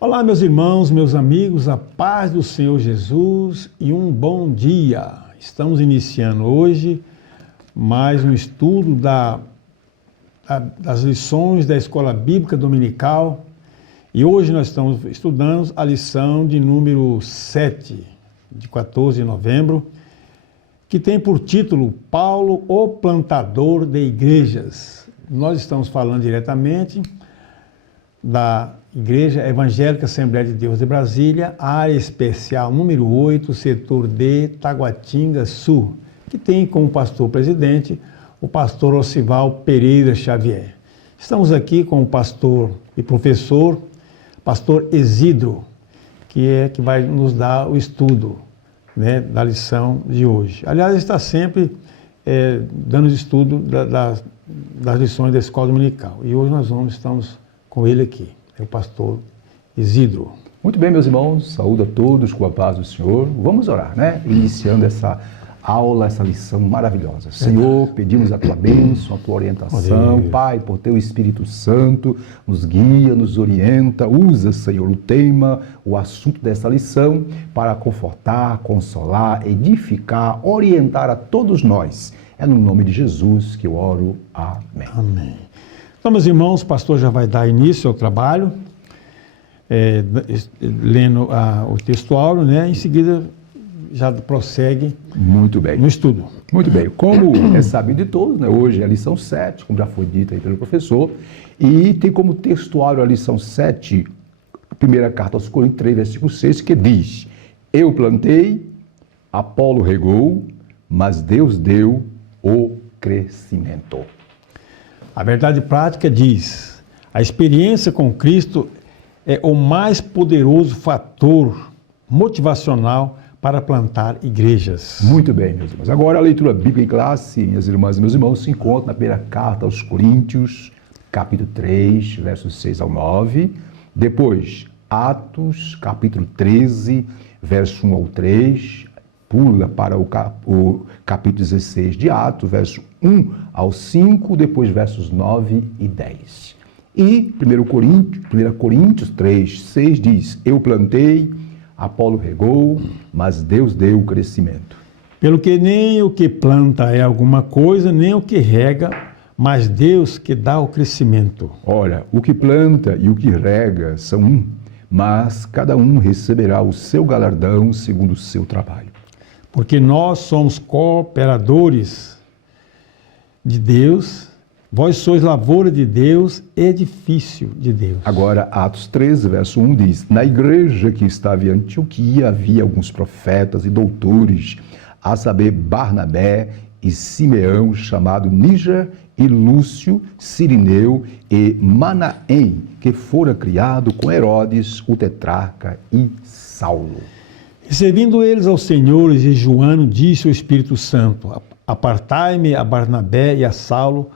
Olá, meus irmãos, meus amigos, a paz do Senhor Jesus e um bom dia. Estamos iniciando hoje mais um estudo das lições da Escola Bíblica Dominical e hoje nós estamos estudando a lição de número 7, de 14 de novembro, que tem por título Paulo, o plantador de igrejas. Nós estamos falando diretamente da Igreja Evangélica Assembleia de Deus de Brasília, área especial número 8, setor D, Taguatinga Sul, que tem como pastor-presidente o pastor Osival Pereira Xavier. Estamos aqui com o pastor e professor, pastor Isidro, que vai nos dar o estudo, né, da lição de hoje. Aliás, está sempre dando estudo das lições da Escola Dominical. E hoje nós estamos com ele aqui, é o pastor Isidro. Muito bem, meus irmãos, saúdo a todos com a paz do Senhor. Vamos orar, né? Iniciando essa aula, essa lição maravilhosa. Senhor, pedimos a tua bênção, a tua orientação. Pai, por teu Espírito Santo, nos guia, nos orienta. Usa, Senhor, o tema, o assunto dessa lição para confortar, consolar, edificar, orientar a todos nós. É no nome de Jesus que eu oro. Amém. Amém. Então, meus irmãos, o pastor já vai dar início ao trabalho, lendo o textuário, né? Em seguida já prossegue. Muito bem. No estudo. Muito bem. Como é sabido de todos, né? Hoje é a lição 7, como já foi dito aí pelo professor, e tem como textuário a lição 7, a primeira carta aos Coríntios 3, versículo 6, que diz: Eu plantei, Apolo regou, mas Deus deu o crescimento. A verdade prática diz: a experiência com Cristo é o mais poderoso fator motivacional para plantar igrejas. Muito bem, meus irmãos. Agora a leitura bíblica em classe, minhas irmãs e meus irmãos, se encontra na primeira carta aos Coríntios, capítulo 3, versos 6 ao 9. Depois, Atos, capítulo 13, verso 1 ao 3. Pula para o capítulo 16 de Atos, verso 1 ao 5, depois versos 9 e 10. E 1 Coríntios 3, 6 diz: Eu plantei, Apolo regou, mas Deus deu o crescimento. Pelo que nem o que planta é alguma coisa, nem o que rega, mas Deus que dá o crescimento. Ora, o que planta e o que rega são um, mas cada um receberá o seu galardão segundo o seu trabalho. Porque nós somos cooperadores de Deus, vós sois lavoura de Deus, edifício de Deus. Agora, Atos 13, verso 1 diz: Na igreja que estava em Antioquia havia alguns profetas e doutores, a saber, Barnabé e Simeão, chamado Níger, e Lúcio, Cirineu e Manaém, que fora criado com Herodes, o tetrarca, e Saulo. Servindo eles aos senhores, e jejuando, disse o Espírito Santo: Apartai-me a Barnabé e a Saulo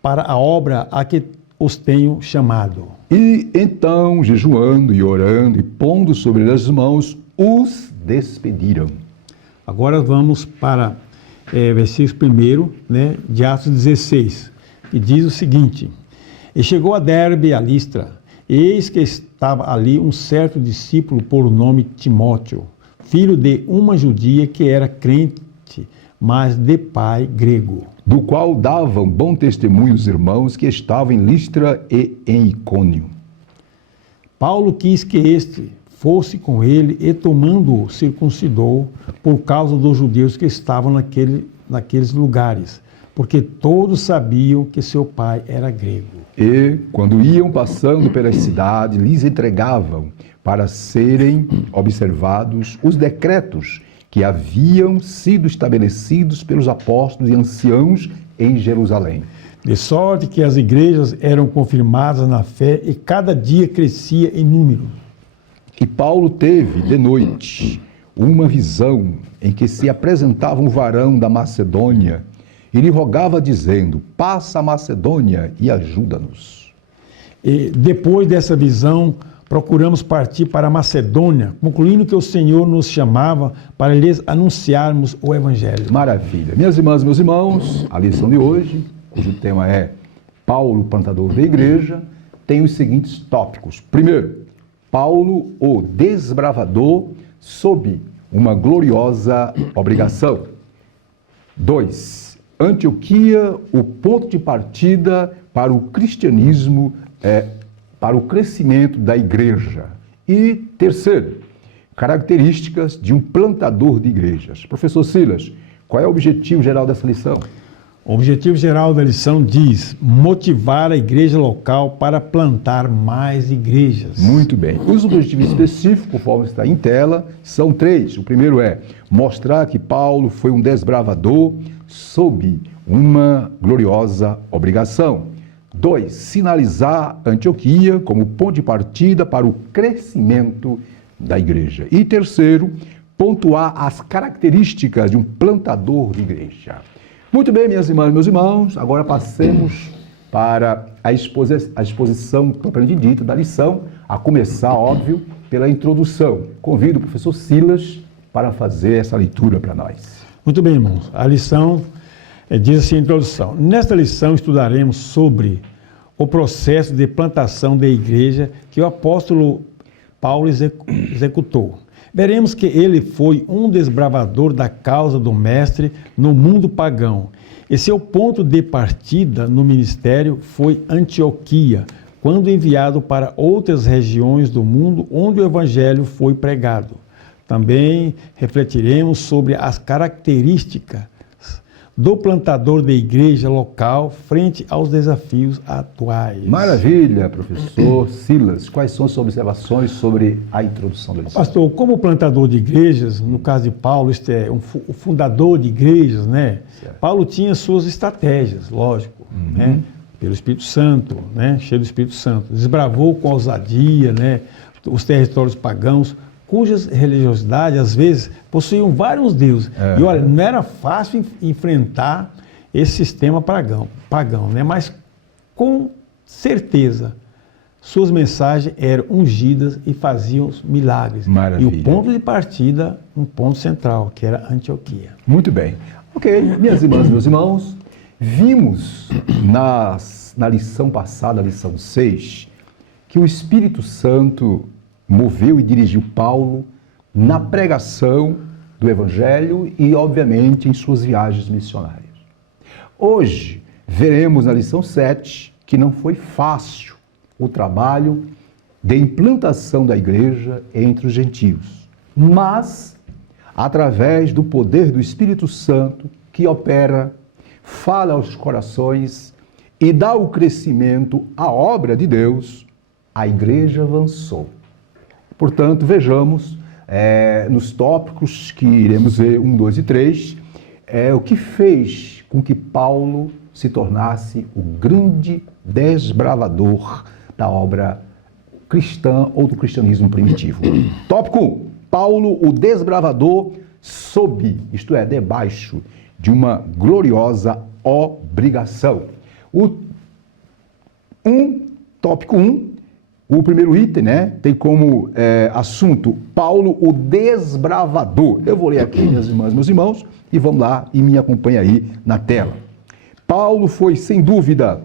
para a obra a que os tenho chamado. E então, jejuando e orando e pondo sobre eles as mãos, os despediram. Agora vamos para versículo 1, né, de Atos 16, que diz o seguinte: E chegou a Derbe e a Listra, eis que estava ali um certo discípulo por nome Timóteo, filho de uma judia que era crente, mas de pai grego. Do qual davam bom testemunho os irmãos que estavam em Listra e em Icônio. Paulo quis que este fosse com ele e, tomando-o, circuncidou por causa dos judeus que estavam naqueles lugares, porque todos sabiam que seu pai era grego. E, quando iam passando pelas cidades, lhes entregavam para serem observados os decretos que haviam sido estabelecidos pelos apóstolos e anciãos em Jerusalém. De sorte que as igrejas eram confirmadas na fé e cada dia crescia em número. E Paulo teve, de noite, uma visão em que se apresentava um varão da Macedônia e lhe rogava dizendo: Passa a Macedônia e ajuda-nos. E depois dessa visão, procuramos partir para a Macedônia, concluindo que o Senhor nos chamava para lhes anunciarmos o Evangelho. Maravilha. Minhas irmãs e meus irmãos, a lição de hoje, cujo tema é Paulo, plantador da igreja, tem os seguintes tópicos. Primeiro, Paulo, o desbravador, sob uma gloriosa obrigação. 2. Antioquia, o ponto de partida para o cristianismo, para o crescimento da igreja. E terceiro, características de um plantador de igrejas. Professor Silas, qual é o objetivo geral dessa lição? O objetivo geral da lição diz motivar a igreja local para plantar mais igrejas. Muito bem. Os objetivos específicos, conforme está em tela, são 3. O primeiro é mostrar que Paulo foi um desbravador sob uma gloriosa obrigação. 2. Sinalizar Antioquia como ponto de partida para o crescimento da igreja. E terceiro, pontuar as características de um plantador de igreja. Muito bem, minhas irmãs e meus irmãos, agora passemos para a exposição propriamente dita da lição, a começar, óbvio, pela introdução. Convido o professor Silas para fazer essa leitura para nós. Muito bem, irmãos. A lição diz assim a introdução. Nesta lição estudaremos sobre o processo de plantação da igreja que o apóstolo Paulo executou. Veremos que ele foi um desbravador da causa do mestre no mundo pagão. E seu ponto de partida no ministério foi Antioquia, quando enviado para outras regiões do mundo onde o evangelho foi pregado. Também refletiremos sobre as características do plantador da igreja local frente aos desafios atuais. Maravilha, professor Silas. Quais são suas observações sobre a introdução da lição? Pastor, como plantador de igrejas, no caso de Paulo, o fundador de igrejas, né? Certo. Paulo tinha suas estratégias, lógico, né? Pelo Espírito Santo, né? Cheio do Espírito Santo. Desbravou com ousadia, né? Os territórios pagãos, cujas religiosidades, às vezes, possuíam vários deuses. E olha, não era fácil enfrentar esse sistema pagão, né? Mas, com certeza, suas mensagens eram ungidas e faziam milagres. Maravilha. E o ponto de partida, um ponto central, que era Antioquia. Muito bem. Ok, minhas irmãs e meus irmãos, vimos na lição passada, a lição 6, que o Espírito Santo moveu e dirigiu Paulo na pregação do Evangelho e, obviamente, em suas viagens missionárias. Hoje, veremos na lição 7 que não foi fácil o trabalho de implantação da igreja entre os gentios, mas, através do poder do Espírito Santo, que opera, fala aos corações e dá o crescimento à obra de Deus, a igreja avançou. Portanto, vejamos nos tópicos que iremos ver 1, 2 e 3, o que fez com que Paulo se tornasse o grande desbravador da obra cristã ou do cristianismo primitivo. Tópico 1. Paulo, o desbravador, sob, isto é, debaixo de uma gloriosa obrigação. Tópico 1. O primeiro item, né, tem como assunto Paulo, o desbravador. Eu vou ler aqui, minhas irmãs, meus irmãos, e vamos lá e me acompanha aí na tela. Paulo foi, sem dúvida,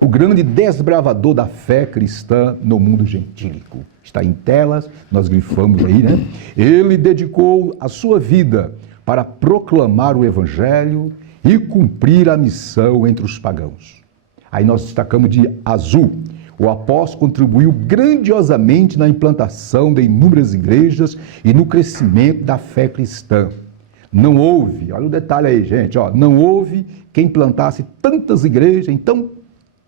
o grande desbravador da fé cristã no mundo gentílico. Está em telas, nós grifamos aí, né? Ele dedicou a sua vida para proclamar o evangelho e cumprir a missão entre os pagãos. Aí nós destacamos de azul. O apóstolo contribuiu grandiosamente na implantação de inúmeras igrejas e no crescimento da fé cristã. Não houve, olha o detalhe aí, gente, não houve quem plantasse tantas igrejas em tão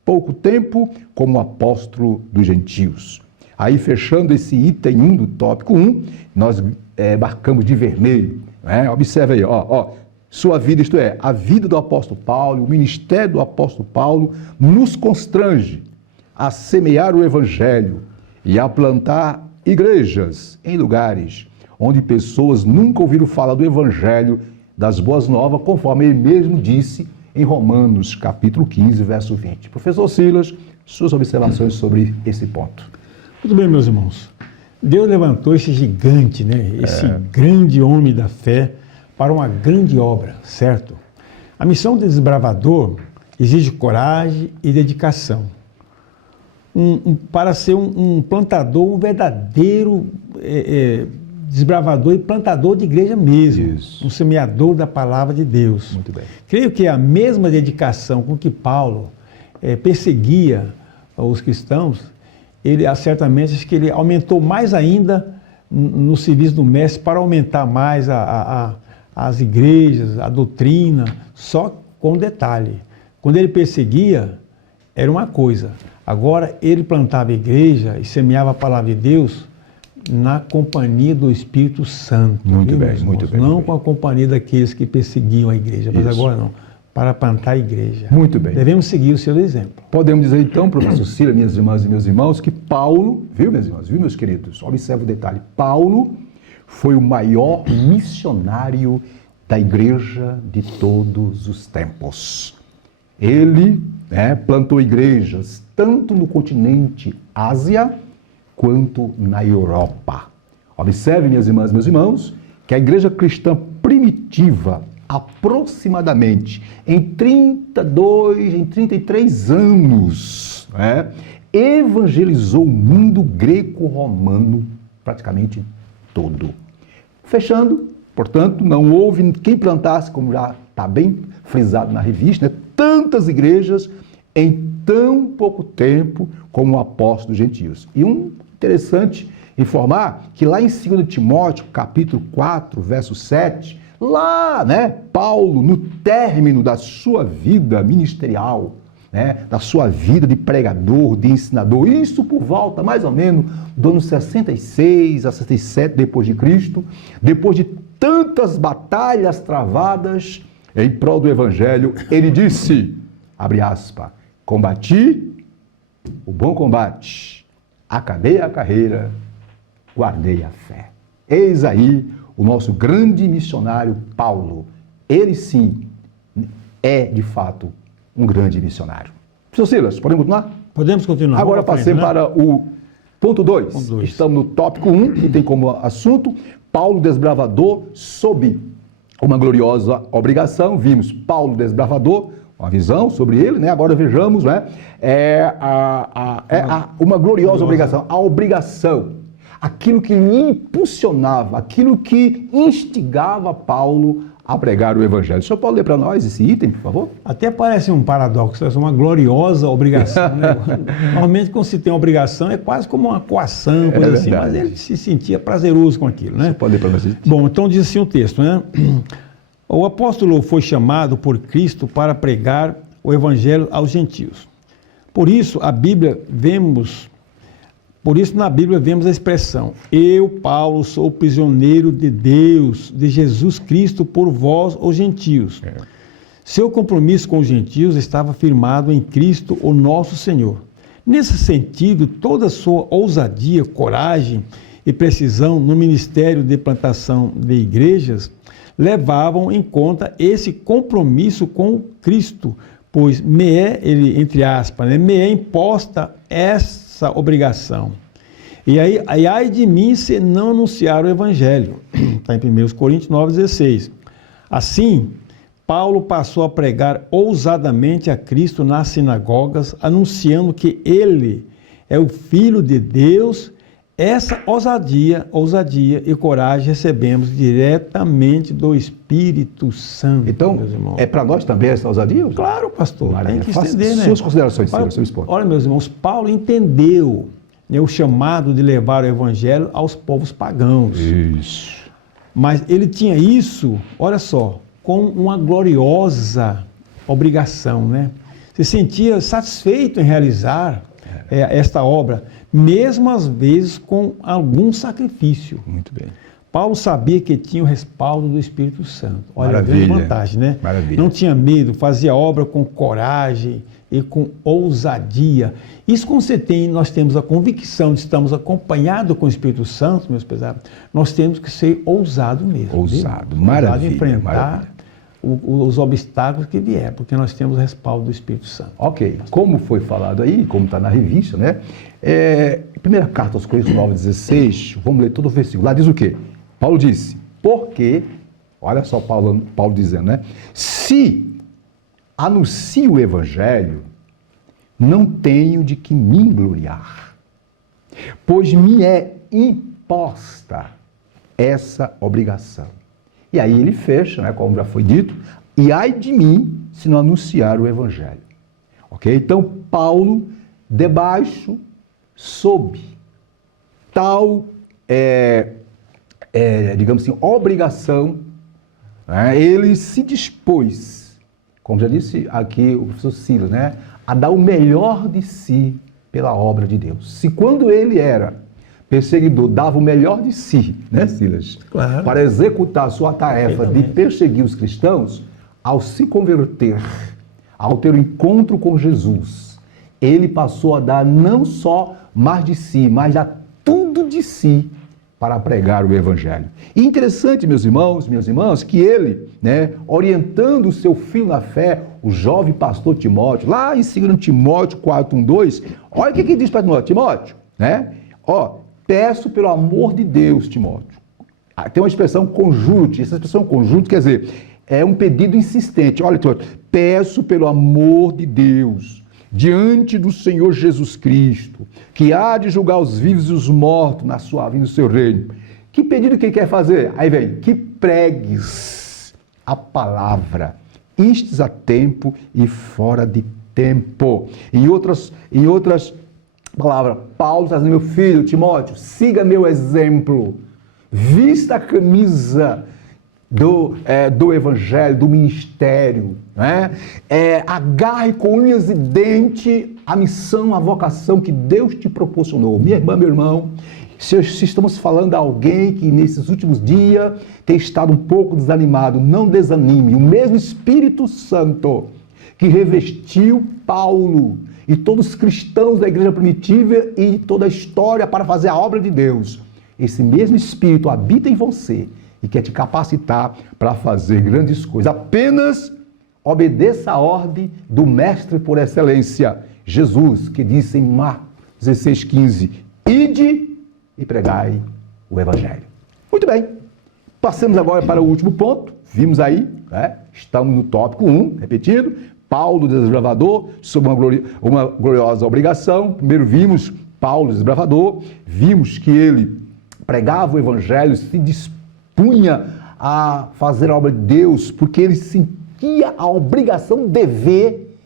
pouco tempo como o apóstolo dos gentios. Aí, fechando esse item 1 do tópico 1, nós marcamos de vermelho. Né? Observe aí, sua vida, isto é, a vida do apóstolo Paulo, o ministério do apóstolo Paulo, nos constrange a semear o evangelho e a plantar igrejas em lugares onde pessoas nunca ouviram falar do evangelho, das boas novas, conforme ele mesmo disse em Romanos, capítulo 15, verso 20. Professor Silas, suas observações sobre esse ponto. Muito bem, meus irmãos. Deus levantou esse gigante, né? Esse grande homem da fé para uma grande obra, certo? A missão do desbravador exige coragem e dedicação. para ser um plantador, um verdadeiro desbravador e plantador de igreja mesmo. Isso. Um semeador da palavra de Deus. Muito bem. Creio que a mesma dedicação com que Paulo perseguia os cristãos, ele certamente acho que ele aumentou mais ainda no serviço do mestre para aumentar mais as igrejas, a doutrina, só com detalhe. Quando ele perseguia, era uma coisa. Agora, ele plantava a igreja e semeava a palavra de Deus na companhia do Espírito Santo. Muito viu, bem, meus muito irmãos? bem. Não muito com a companhia daqueles que perseguiam a igreja, mas Isso. agora não. Para plantar a igreja. Muito bem. Devemos seguir o seu exemplo. Podemos dizer então, professor Cila, minhas irmãs e meus irmãos, que Paulo, viu, minhas irmãs, viu, meus queridos? Observe o detalhe. Paulo foi o maior missionário da igreja de todos os tempos. Ele plantou igrejas tanto no continente Ásia quanto na Europa. Observe, minhas irmãs e meus irmãos, que a igreja cristã primitiva, aproximadamente em 33 anos, evangelizou o mundo greco-romano praticamente todo. Fechando, portanto, não houve quem plantasse, como já está bem frisado na revista, tantas igrejas em tão pouco tempo como o apóstolo dos gentios. E interessante informar que lá em 2 Timóteo, capítulo 4, verso 7, lá, Paulo, no término da sua vida ministerial, da sua vida de pregador, de ensinador, isso por volta mais ou menos do ano 66 a 67 depois de Cristo, depois de tantas batalhas travadas em prol do evangelho, ele disse, abre aspas, combati o bom combate, acabei a carreira, guardei a fé. Eis aí o nosso grande missionário Paulo. Ele sim é, de fato, um grande missionário. Professor Silas, podemos continuar? Podemos continuar. Agora passemos para o ponto 2. Ponto 2. Estamos no tópico 1, que tem como assunto Paulo desbravador sob uma gloriosa obrigação. Vimos Paulo desbravador, uma visão sobre ele, Agora vejamos, uma gloriosa obrigação. A obrigação, aquilo que lhe impulsionava, aquilo que instigava Paulo a pregar o evangelho. O senhor pode ler para nós esse item, por favor? Até parece um paradoxo, é uma gloriosa obrigação, Normalmente, quando se tem uma obrigação, é quase como uma coação, coisa assim, mas ele se sentia prazeroso com aquilo, O senhor pode ler para nós? Bom, então diz assim o texto, O apóstolo foi chamado por Cristo para pregar o evangelho aos gentios. Por isso, na Bíblia vemos a expressão: eu, Paulo, sou prisioneiro de Deus, de Jesus Cristo, por vós, os gentios. Seu compromisso com os gentios estava firmado em Cristo, o nosso Senhor. Nesse sentido, toda a sua ousadia, coragem e precisão no ministério de plantação de igrejas levavam em conta esse compromisso com Cristo, pois me é, entre aspas, me é imposta essa obrigação. E aí, ai de mim se não anunciar o evangelho. Está em 1 Coríntios 9,16. Assim, Paulo passou a pregar ousadamente a Cristo nas sinagogas, anunciando que ele é o Filho de Deus. Essa ousadia e coragem recebemos diretamente do Espírito Santo. Então, meus irmãos. é para nós também essa ousadia? Claro, pastor. Tem que Faça entender, suas considerações, seu esposo. Olha, meus irmãos, Paulo entendeu o chamado de levar o evangelho aos povos pagãos. Isso. Mas ele tinha isso, olha só, com uma gloriosa obrigação, Se sentia satisfeito em realizar esta obra, mesmo às vezes com algum sacrifício. Muito bem. Paulo sabia que tinha o respaldo do Espírito Santo. Olha, a Maravilha. grande vantagem, Maravilha. Não tinha medo, fazia a obra com coragem e com ousadia. Isso quando nós temos a convicção de estarmos acompanhados com o Espírito Santo, meus pesados, nós temos que ser ousados mesmo. Ousado, viu? maravilha. Ousado enfrentar maravilha. Os obstáculos que vier, porque nós temos o respaldo do Espírito Santo. Ok, como foi falado aí, como está na revista, primeira carta aos Coríntios 9,16, vamos ler todo o versículo. Lá diz o quê? Paulo disse, porque, olha só Paulo dizendo, se anuncio o evangelho, não tenho de que me gloriar, pois me é imposta essa obrigação. E aí ele fecha, né, como já foi dito, e ai de mim se não anunciar o Evangelho. Ok? Então, Paulo, debaixo, sob tal, digamos assim, obrigação, né, ele se dispôs, como já disse aqui o professor Silas, né, a dar o melhor de si pela obra de Deus. Se quando ele era perseguidor, dava o melhor de si, né, Silas? Claro. Para executar a sua tarefa de perseguir os cristãos, ao se converter, ao ter o encontro com Jesus, ele passou a dar não só mais de si, mas a tudo de si para pregar o Evangelho. E interessante, meus irmãos, minhas irmãs, que ele, né, orientando o seu filho na fé, o jovem pastor Timóteo, lá em 2 Timóteo 4:1-2, olha o que diz para Timóteo, né? Peço pelo amor de Deus, Timóteo. Tem uma expressão conjunto, essa expressão conjunto quer dizer, é um pedido insistente. Olha, Timóteo, peço pelo amor de Deus, diante do Senhor Jesus Cristo, que há de julgar os vivos e os mortos na sua vinda do seu reino. Que pedido que ele quer fazer? Aí vem, que pregues a palavra, instes a tempo e fora de tempo. Em outras palavras, Paulo está dizendo, meu filho, Timóteo, siga meu exemplo, vista a camisa do Evangelho, do ministério, né? Agarre com unhas e dentes a missão, a vocação que Deus te proporcionou. Minha irmã, meu irmão, se estamos falando de alguém que nesses últimos dias tem estado um pouco desanimado, não desanime. O mesmo Espírito Santo que revestiu Paulo e todos os cristãos da igreja primitiva e toda a história para fazer a obra de Deus, esse mesmo Espírito habita em você e quer te capacitar para fazer grandes coisas. Apenas obedeça a ordem do Mestre por excelência, Jesus, que disse em Marcos 16:15, ide e pregai o Evangelho. Muito bem, passemos agora para o último ponto. Vimos aí, né? Estamos no tópico 1, repetindo, Paulo, desbravador, sob uma gloriosa obrigação. Primeiro vimos Paulo, desbravador, vimos que ele pregava o Evangelho, se dispunha a fazer a obra de Deus, porque ele sentia a obrigação de dever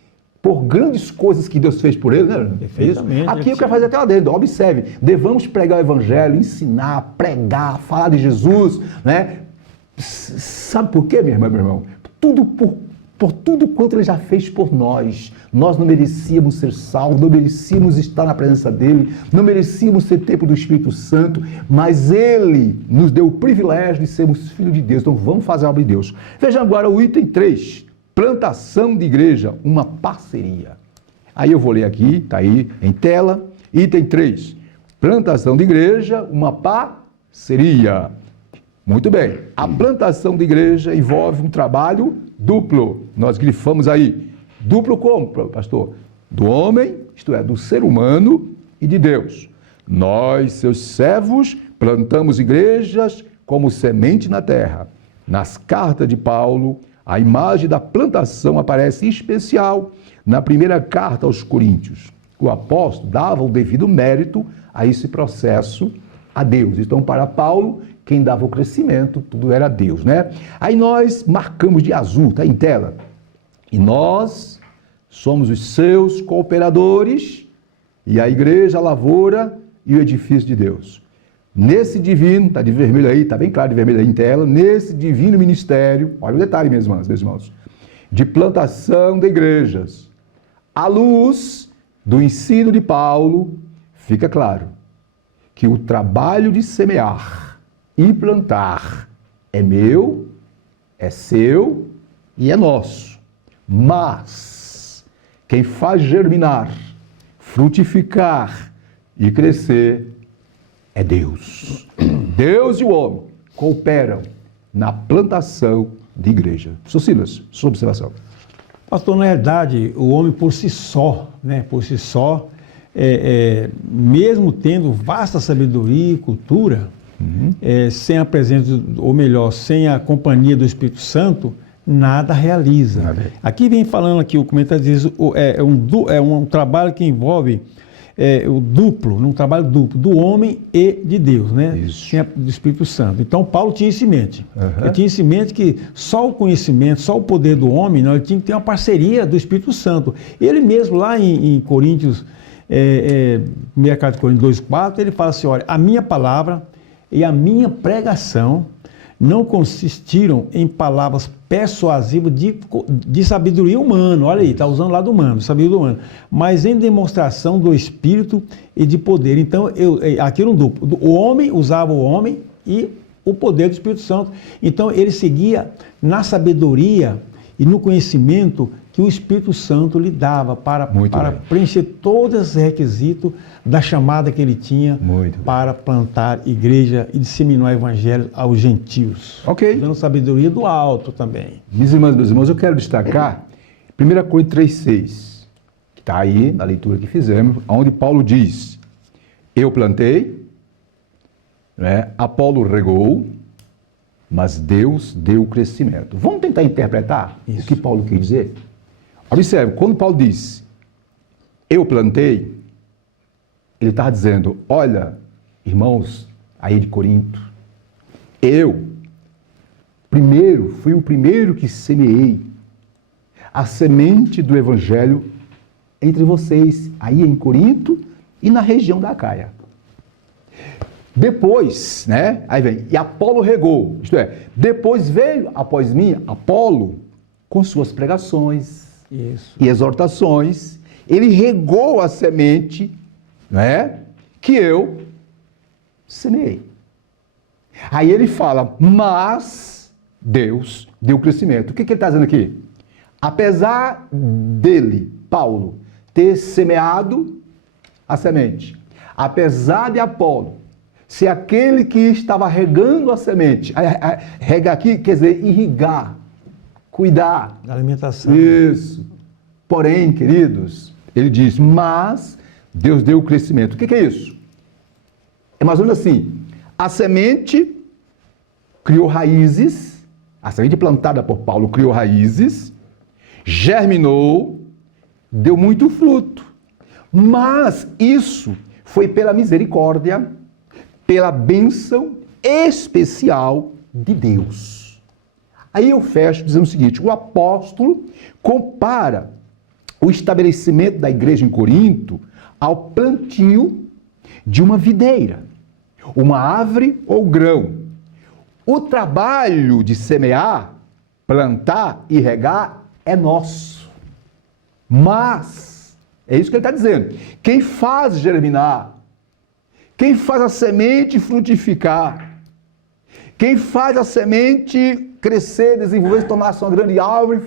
por grandes coisas que Deus fez por ele, né? Perfeitamente. Aqui eu quero fazer até lá dentro, observe, devamos pregar o Evangelho, ensinar, pregar, falar de Jesus, né? Sabe por quê, minha irmã, meu irmão? Tudo por tudo quanto ele já fez por nós. Nós não merecíamos ser salvos, não merecíamos estar na presença dele, não merecíamos ser templo do Espírito Santo, mas ele nos deu o privilégio de sermos filhos de Deus. Então vamos fazer a obra de Deus. Veja agora o item 3, plantação de igreja, uma parceria. Aí eu vou ler aqui, está aí em tela, item 3, plantação de igreja, uma parceria. Muito bem, a plantação de igreja envolve um trabalho duplo. Nós grifamos aí. Duplo como, pastor? Do homem, isto é, do ser humano e de Deus. Nós, seus servos, plantamos igrejas como semente na terra. Nas cartas de Paulo, a imagem da plantação aparece em especial na primeira carta aos Coríntios. O apóstolo dava o devido mérito a esse processo a Deus. Então, para Paulo, quem dava o crescimento, tudo era Deus, né? Aí nós marcamos de azul, tá em tela. E nós somos os seus cooperadores e a igreja, a lavoura e o edifício de Deus. Nesse divino, tá de vermelho aí, tá bem claro de vermelho aí em tela, nesse divino ministério, olha o detalhe, meus irmãos, de plantação de igrejas, à luz do ensino de Paulo, fica claro que o trabalho de semear e plantar é meu, é seu e é nosso. Mas quem faz germinar, frutificar e crescer é Deus. Deus e o homem cooperam na plantação de igreja. Professor Silas, sua observação. Pastor, na verdade, o homem por si só, mesmo tendo vasta sabedoria e cultura, sem a presença, ou melhor, sem a companhia do Espírito Santo, nada realiza. Nada. Aqui vem falando aqui, o comentário diz, é um trabalho que envolve o duplo, um trabalho duplo, do homem e de Deus, né? Isso. Tinha do Espírito Santo. Então, Paulo tinha isso em mente. Uhum. Ele tinha isso em mente que só o conhecimento, só o poder do homem, não, ele tinha que ter uma parceria do Espírito Santo. Ele mesmo, lá em Coríntios, 1 carta de Coríntios 2,4, ele fala assim, olha, a minha palavra e a minha pregação não consistiram em palavras persuasivas de sabedoria humana, olha aí, está usando lá do humano, sabedoria humana, mas em demonstração do Espírito e de poder. Então, aqui era um duplo. O homem usava o homem e o poder do Espírito Santo. Então, ele seguia na sabedoria e no conhecimento que o Espírito Santo lhe dava para preencher todos os requisitos da chamada que ele tinha para plantar igreja e disseminar o evangelho aos gentios. Ok. Usando sabedoria do alto também. Minhas irmãs, meus irmãos, eu quero destacar 1 Coríntios 3,6, que está aí na leitura que fizemos, onde Paulo diz, eu plantei, né, Apolo regou, mas Deus deu o crescimento. Vamos tentar interpretar o que Paulo quer dizer? Observe, quando Paulo diz, eu plantei, ele está dizendo, olha, irmãos aí de Corinto, eu fui o primeiro que semeei a semente do evangelho entre vocês, aí em Corinto e na região da Acaia. Depois, né, aí vem, e Apolo regou, isto é, depois veio após mim Apolo com suas pregações, e exortações, ele regou a semente, né, que eu semeei. Aí ele fala, mas Deus deu crescimento. O que ele está dizendo aqui? Apesar dele, Paulo, ter semeado a semente, apesar de Apolo ser aquele que estava regando a semente, regar aqui quer dizer irrigar, cuidar. Da alimentação. Isso. Porém, queridos, ele diz, mas Deus deu o crescimento. O que é isso? É mais ou menos assim, a semente criou raízes, a semente plantada por Paulo criou raízes, germinou, deu muito fruto. Mas isso foi pela misericórdia, pela bênção especial de Deus. Aí eu fecho dizendo o seguinte, o apóstolo compara o estabelecimento da igreja em Corinto ao plantio de uma videira, uma árvore ou grão. O trabalho de semear, plantar e regar é nosso. Mas, é isso que ele está dizendo, quem faz germinar, quem faz a semente frutificar, quem faz a semente crescer, desenvolver, se tornar uma grande árvore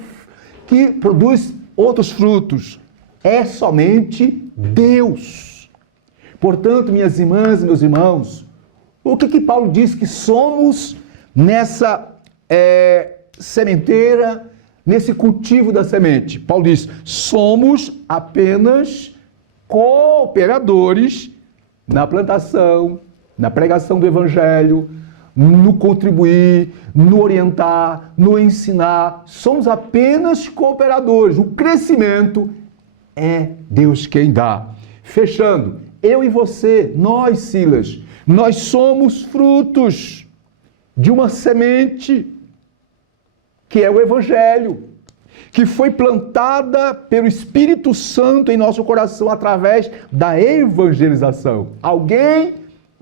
que produz outros frutos, é somente Deus. Portanto, minhas irmãs e meus irmãos, o que Paulo diz que somos nessa sementeira, nesse cultivo da semente? Paulo diz, somos apenas cooperadores na plantação, na pregação do evangelho, no contribuir, no orientar, no ensinar. Somos apenas cooperadores. O crescimento é Deus quem dá. Fechando, eu e você, nós, Silas, nós somos frutos de uma semente que é o evangelho, que foi plantada pelo Espírito Santo em nosso coração através da evangelização. Alguém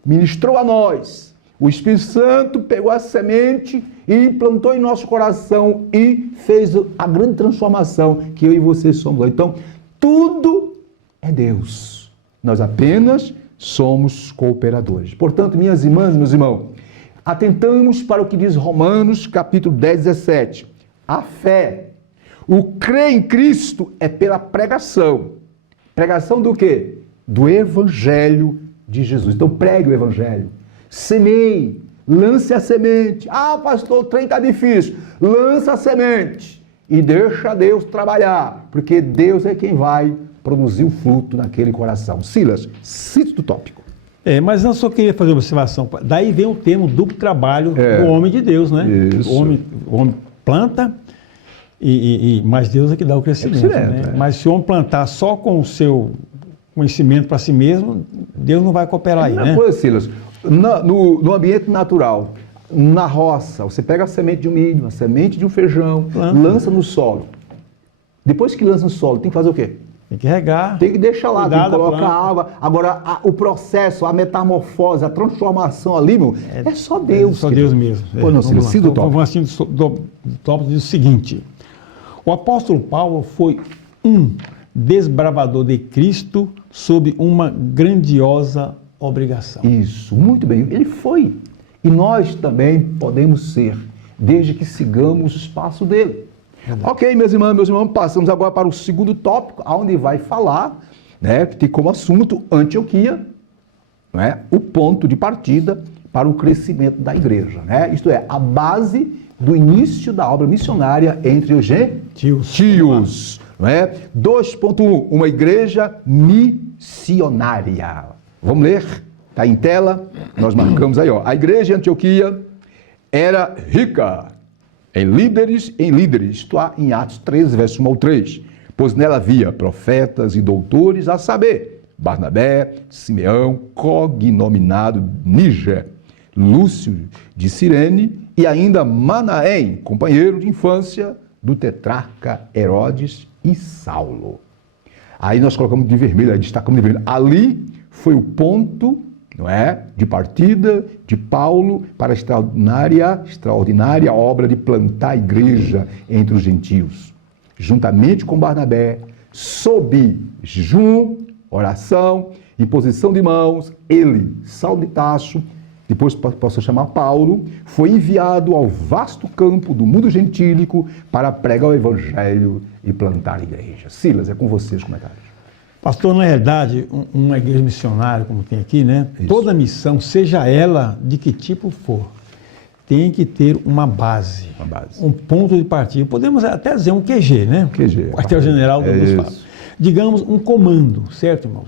ministrou a nós. O Espírito Santo pegou a semente e implantou em nosso coração e fez a grande transformação que eu e você somos. Então, tudo é Deus. Nós apenas somos cooperadores. Portanto, minhas irmãs e meus irmãos, atentamos para o que diz Romanos, capítulo 10, 17. A fé, o crer em Cristo é pela pregação. Pregação do quê? Do Evangelho de Jesus. Então, pregue o Evangelho. Semeie, lance a semente. Ah, pastor, o trem está difícil. Lança a semente e deixa Deus trabalhar, porque Deus é quem vai produzir o fruto naquele coração. Silas, cito do tópico. Mas eu só queria fazer uma observação. Daí vem o termo duplo trabalho do homem de Deus, né? Isso. O homem planta, Mas Deus é que dá o crescimento, né? É. Mas se o homem plantar só com o seu conhecimento para si mesmo, Deus não vai cooperar aí, né? Coisa, Silas, no ambiente natural, na roça, você pega a semente de um milho, a semente de um feijão, lança no solo. Depois que lança no solo, tem que fazer o quê? Tem que regar. Tem que deixar lá, tem que colocar planta. água. Agora, o processo, a metamorfose, a transformação ali, meu, é só Deus. Só Deus mesmo. Pois não, Silas, siga o tópico. Vamos assim, do tópico diz o seguinte: o apóstolo Paulo foi um desbravador de Cristo sob uma grandiosa obrigação. Isso, muito bem. Ele foi. E nós também podemos ser, desde que sigamos os passos dele. Verdade. Ok, meus irmãos, passamos agora para o segundo tópico, onde vai falar, né, que tem como assunto Antioquia, né, o ponto de partida para o crescimento da igreja. Né? Isto é, a base do início da obra missionária entre os gentios. Né? 2.1, uma igreja missionária. Vamos ler? Está em tela, nós marcamos aí, ó. A igreja de Antioquia era rica em líderes, isto há em Atos 13, verso 1 ao 3, pois nela havia profetas e doutores, a saber, Barnabé, Simeão, cognominado Níger, Lúcio de Cirene e ainda Manaém, companheiro de infância do tetrarca Herodes e Saulo. Aí nós colocamos de vermelho, aí destacamos de vermelho. Ali foi o ponto, não é, de partida de Paulo para a extraordinária obra de plantar a igreja entre os gentios. Juntamente com Barnabé, sob jejum, oração, imposição de mãos, ele, Saulo de Tarso, depois posso chamar Paulo, foi enviado ao vasto campo do mundo gentílico para pregar o evangelho e plantar a igreja. Silas, é com vocês os comentários. Pastor, na verdade, uma igreja missionária, como tem aqui, né? Isso. Toda missão, seja ela de que tipo for, tem que ter uma base. Um ponto de partida. Podemos até dizer um QG, né? QG. Quartel-General dos Fatos. Digamos, um comando, certo, irmãos?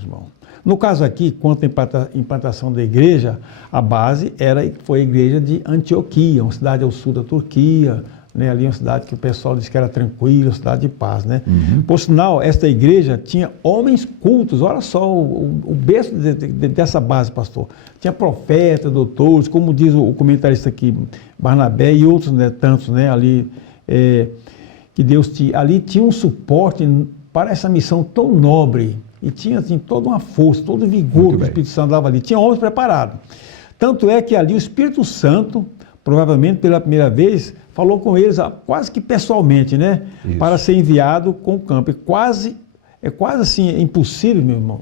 No caso aqui, quanto à implantação da igreja, a base foi a igreja de Antioquia, uma cidade ao sul da Turquia, né, ali uma cidade que o pessoal disse que era tranquila, cidade de paz, né? Por sinal, esta igreja tinha homens cultos, olha só o berço dessa base, pastor. Tinha profetas, doutores, como diz o comentarista aqui, Barnabé e outros, né, tantos, né, ali, que Deus tinha, ali tinha um suporte para essa missão tão nobre, e tinha assim, toda uma força, todo o vigor que o Espírito Santo dava ali, tinha homens preparados. Tanto é que ali o Espírito Santo, provavelmente pela primeira vez, falou com eles quase que pessoalmente, né? Isso. Para ser enviado com o campo. É quase assim, impossível, meu irmão,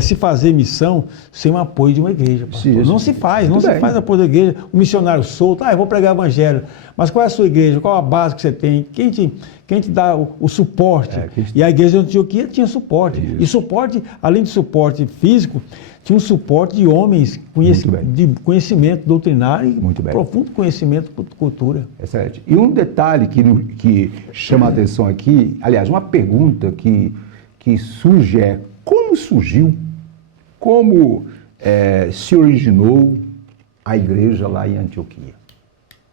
se fazer missão sem o apoio de uma igreja. Sim, não se faz apoio da igreja. O missionário solto, eu vou pregar o evangelho. Mas qual é a sua igreja? Qual a base que você tem? Quem te dá o suporte? E a igreja de Antioquia tinha suporte. Isso. E suporte, além de suporte físico, tinha um suporte de homens de conhecimento doutrinário e profundo conhecimento de cultura. Excelente. E um detalhe que chama a atenção aqui, aliás, uma pergunta que surge como surgiu, como se originou a igreja lá em Antioquia?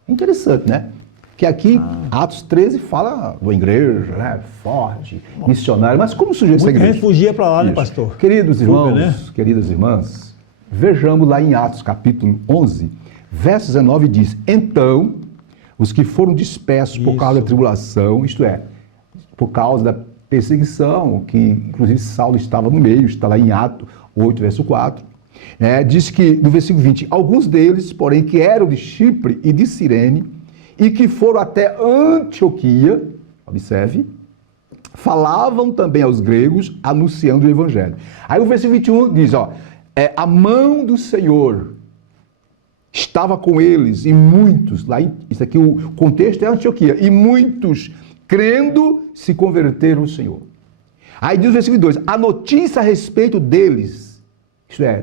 Interessante, né? Que aqui, Atos 13 fala de uma igreja, né, forte, missionária, mas como surgiu essa igreja? Muita gente fugia para lá, né, pastor? Queridos irmãos, queridas irmãs, vejamos lá em Atos capítulo 11, verso 19 diz, então, os que foram dispersos por causa da tribulação, isto é, por causa da perseguição, que inclusive Saulo estava no meio, está lá em Atos 8, verso 4, diz que, no versículo 20, alguns deles, porém, que eram de Chipre e de Cirene, e que foram até Antioquia, observe, falavam também aos gregos, anunciando o evangelho. Aí o versículo 21 diz, a mão do Senhor estava com eles, e muitos, isso aqui o contexto é Antioquia, e muitos, crendo, se converteram ao Senhor. Aí diz o versículo 2, a notícia a respeito deles, isto é,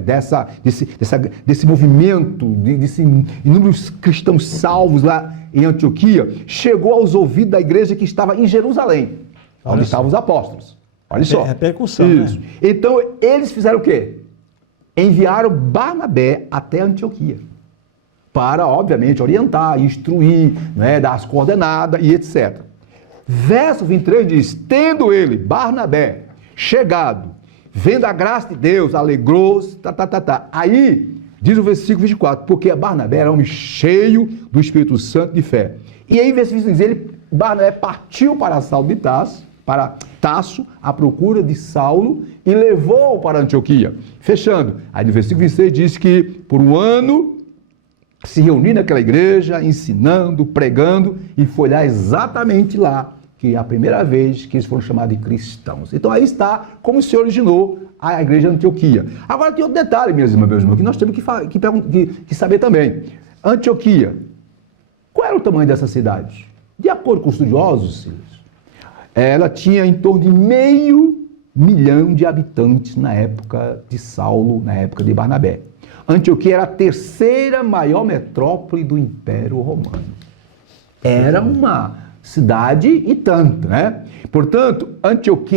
desse movimento, desse inúmeros cristãos salvos lá em Antioquia, chegou aos ouvidos da igreja que estava em Jerusalém, onde estavam os apóstolos. Olha só. Repercussão, isso. Né? Então, eles fizeram o quê? Enviaram Barnabé até Antioquia, para, obviamente, orientar, instruir, dar as coordenadas e etc. Verso 23 diz, tendo ele, Barnabé, chegado, vendo a graça de Deus, alegrou-se, Aí, diz o versículo 24, porque Barnabé era homem cheio do Espírito Santo de fé. E aí, versículo 15, Barnabé partiu para Saulo de Tarso, para Tasso, à procura de Saulo, e levou-o para Antioquia. Fechando, aí no versículo 26 diz que por um ano se reuniu naquela igreja, ensinando, pregando, e foi lá exatamente lá que é a primeira vez que eles foram chamados de cristãos. Então aí está como se originou a igreja de Antioquia. Agora tem outro detalhe, minhas irmãs, meus irmãos, que nós temos que saber também. Antioquia, qual era o tamanho dessa cidade? De acordo com os estudiosos, Silas, ela tinha em torno de 500 mil de habitantes na época de Saulo, na época de Barnabé. Antioquia era a terceira maior metrópole do Império Romano. Era uma cidade e tanto, né? Portanto,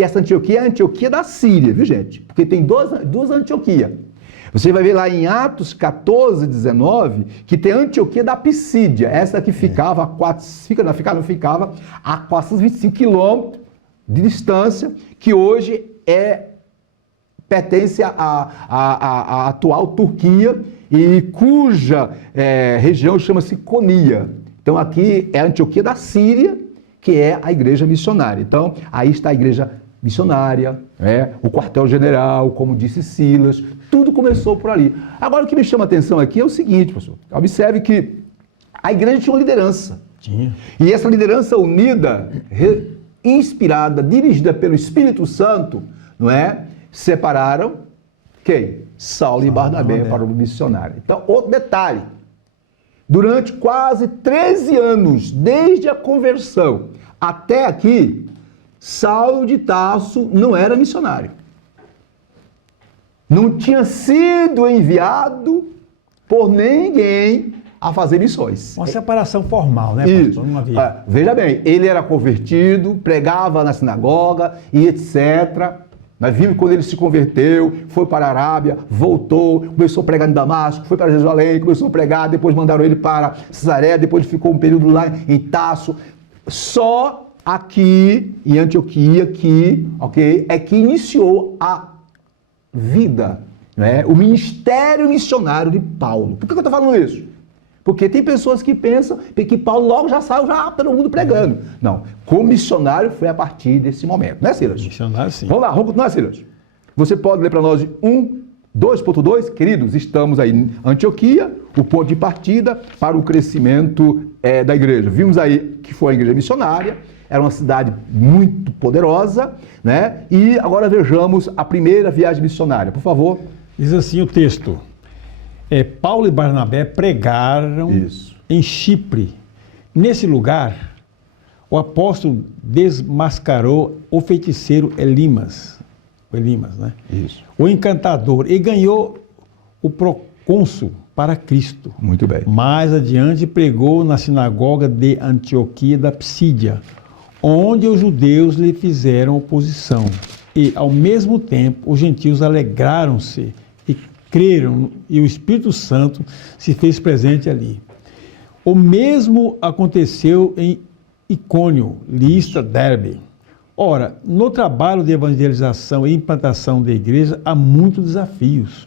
essa Antioquia é a Antioquia da Síria, viu, gente? Porque tem duas Antioquias. Você vai ver lá em Atos 14, 19, que tem a Antioquia da Pisídia, essa que ficava a 425 quilômetros de distância, que hoje pertence à atual Turquia e cuja região chama-se Conia. Então aqui é a Antioquia da Síria, que é a igreja missionária. Então aí está a igreja missionária, o quartel-general, como disse Silas, tudo começou por ali. Agora o que me chama a atenção aqui é o seguinte, pastor, observe que a igreja tinha uma liderança. Tinha. E essa liderança unida, inspirada, dirigida pelo Espírito Santo, não é? Separaram quem? Saulo e Barnabé para o missionário. Então, outro detalhe. Durante quase 13 anos, desde a conversão até aqui, Saulo de Tarso não era missionário. Não tinha sido enviado por ninguém a fazer missões. Uma separação formal, né, Isso. pastor? Não havia. Veja bem, ele era convertido, pregava na sinagoga e etc. Nós vimos quando ele se converteu, foi para a Arábia, voltou, começou a pregar em Damasco, foi para Jerusalém, começou a pregar, depois mandaram ele para Cesaré, depois ficou um período lá em Tasso. Só aqui em Antioquia é que iniciou a vida, né? O ministério missionário de Paulo. Por que eu estou falando isso? Porque tem pessoas que pensam que Paulo logo já saiu pelo mundo pregando. Não, como missionário foi a partir desse momento, né, Silas? Missionário, sim. Vamos lá, vamos continuar, Silas. Você pode ler para nós 2.2, queridos, estamos aí em Antioquia, o ponto de partida para o crescimento da igreja. Vimos aí que foi a igreja missionária, era uma cidade muito poderosa, né? E agora vejamos a primeira viagem missionária, por favor. Diz assim o texto. Paulo e Barnabé pregaram em Chipre. Nesse lugar, o apóstolo desmascarou o feiticeiro Elimas, né? Isso. O encantador, e ganhou o procônsul para Cristo. Muito bem. Mais adiante pregou na sinagoga de Antioquia da Pisídia, onde os judeus lhe fizeram oposição. E, ao mesmo tempo, os gentios alegraram-se e creram, e o Espírito Santo se fez presente ali. O mesmo aconteceu em Icônio, Listra, Derbe. Ora, no trabalho de evangelização e implantação da igreja há muitos desafios.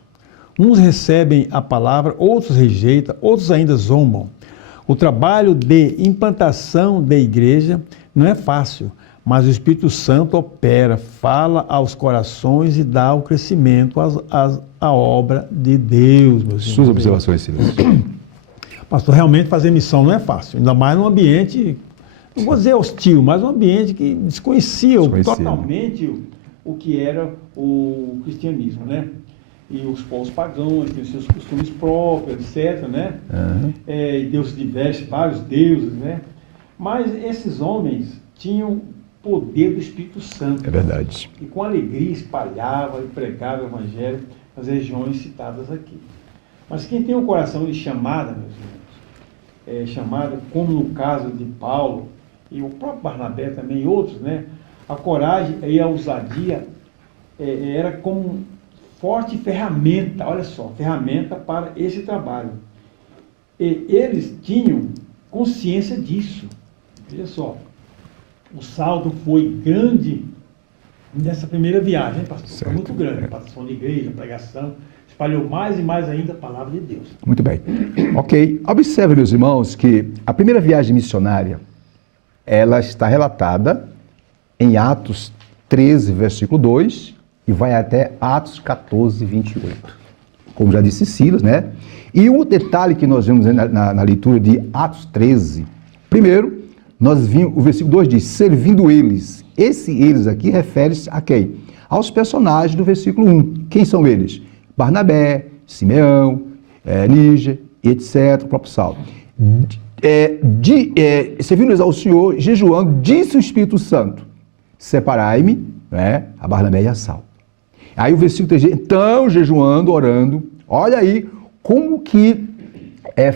Uns recebem a palavra, outros rejeitam, outros ainda zombam. O trabalho de implantação da igreja não é fácil, mas o Espírito Santo opera, fala aos corações e dá o crescimento à obra de Deus. Meus Suas observações, Silas. Pastor, realmente fazer missão não é fácil, ainda mais num ambiente, não vou dizer hostil, mas um ambiente que desconhecia totalmente o que era o cristianismo, né? E os povos pagãos, têm seus costumes próprios, etc., né? Uhum. E Deus diversos, vários deuses, né? Mas esses homens tinham poder do Espírito Santo. É verdade. E com alegria espalhava e pregava o Evangelho nas regiões citadas aqui. Mas quem tem um coração de chamada, meus irmãos, chamada, como no caso de Paulo, e o próprio Barnabé também, e outros, né? A coragem e a ousadia era como forte ferramenta, olha só, ferramenta para esse trabalho. E eles tinham consciência disso. Veja só, o saldo foi grande nessa primeira viagem, hein, pastor? Certo. Foi muito grande. Participação de igreja, pregação, espalhou mais e mais ainda a palavra de Deus. Muito bem. Ok. Observe, meus irmãos, que a primeira viagem missionária, ela está relatada em Atos 13, versículo 2, e vai até Atos 14, 28. Como já disse Silas, né? E o detalhe que nós vemos na leitura de Atos 13, primeiro, nós vimos, o versículo 2 diz, servindo eles. Esse eles aqui refere-se a quem? Aos personagens do versículo 1. Quem são eles? Barnabé, Simeão, Níger, etc., o próprio Saulo. Servindo-eles ao Senhor, jejuando, disse o Espírito Santo, separai-me, né, a Barnabé e a Saulo. Aí o versículo 3 diz, então, jejuando, orando, olha aí como que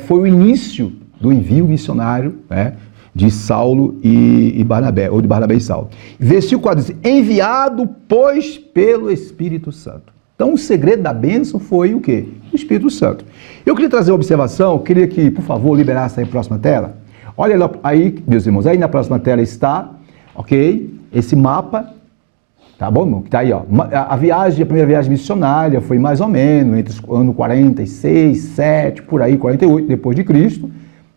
foi o início do envio missionário, né, de Saulo e Barnabé, ou de Barnabé e Saulo. Versículo 4 diz, enviado, pois, pelo Espírito Santo. Então, o segredo da bênção foi o quê? O Espírito Santo. Eu queria trazer uma observação, eu queria que, por favor, liberasse aí a próxima tela. Olha aí, meus irmãos, aí na próxima tela está, ok, esse mapa, tá bom, irmão? Que tá aí, ó. A primeira viagem missionária foi mais ou menos entre o ano 46, 7, por aí, 48, depois de Cristo.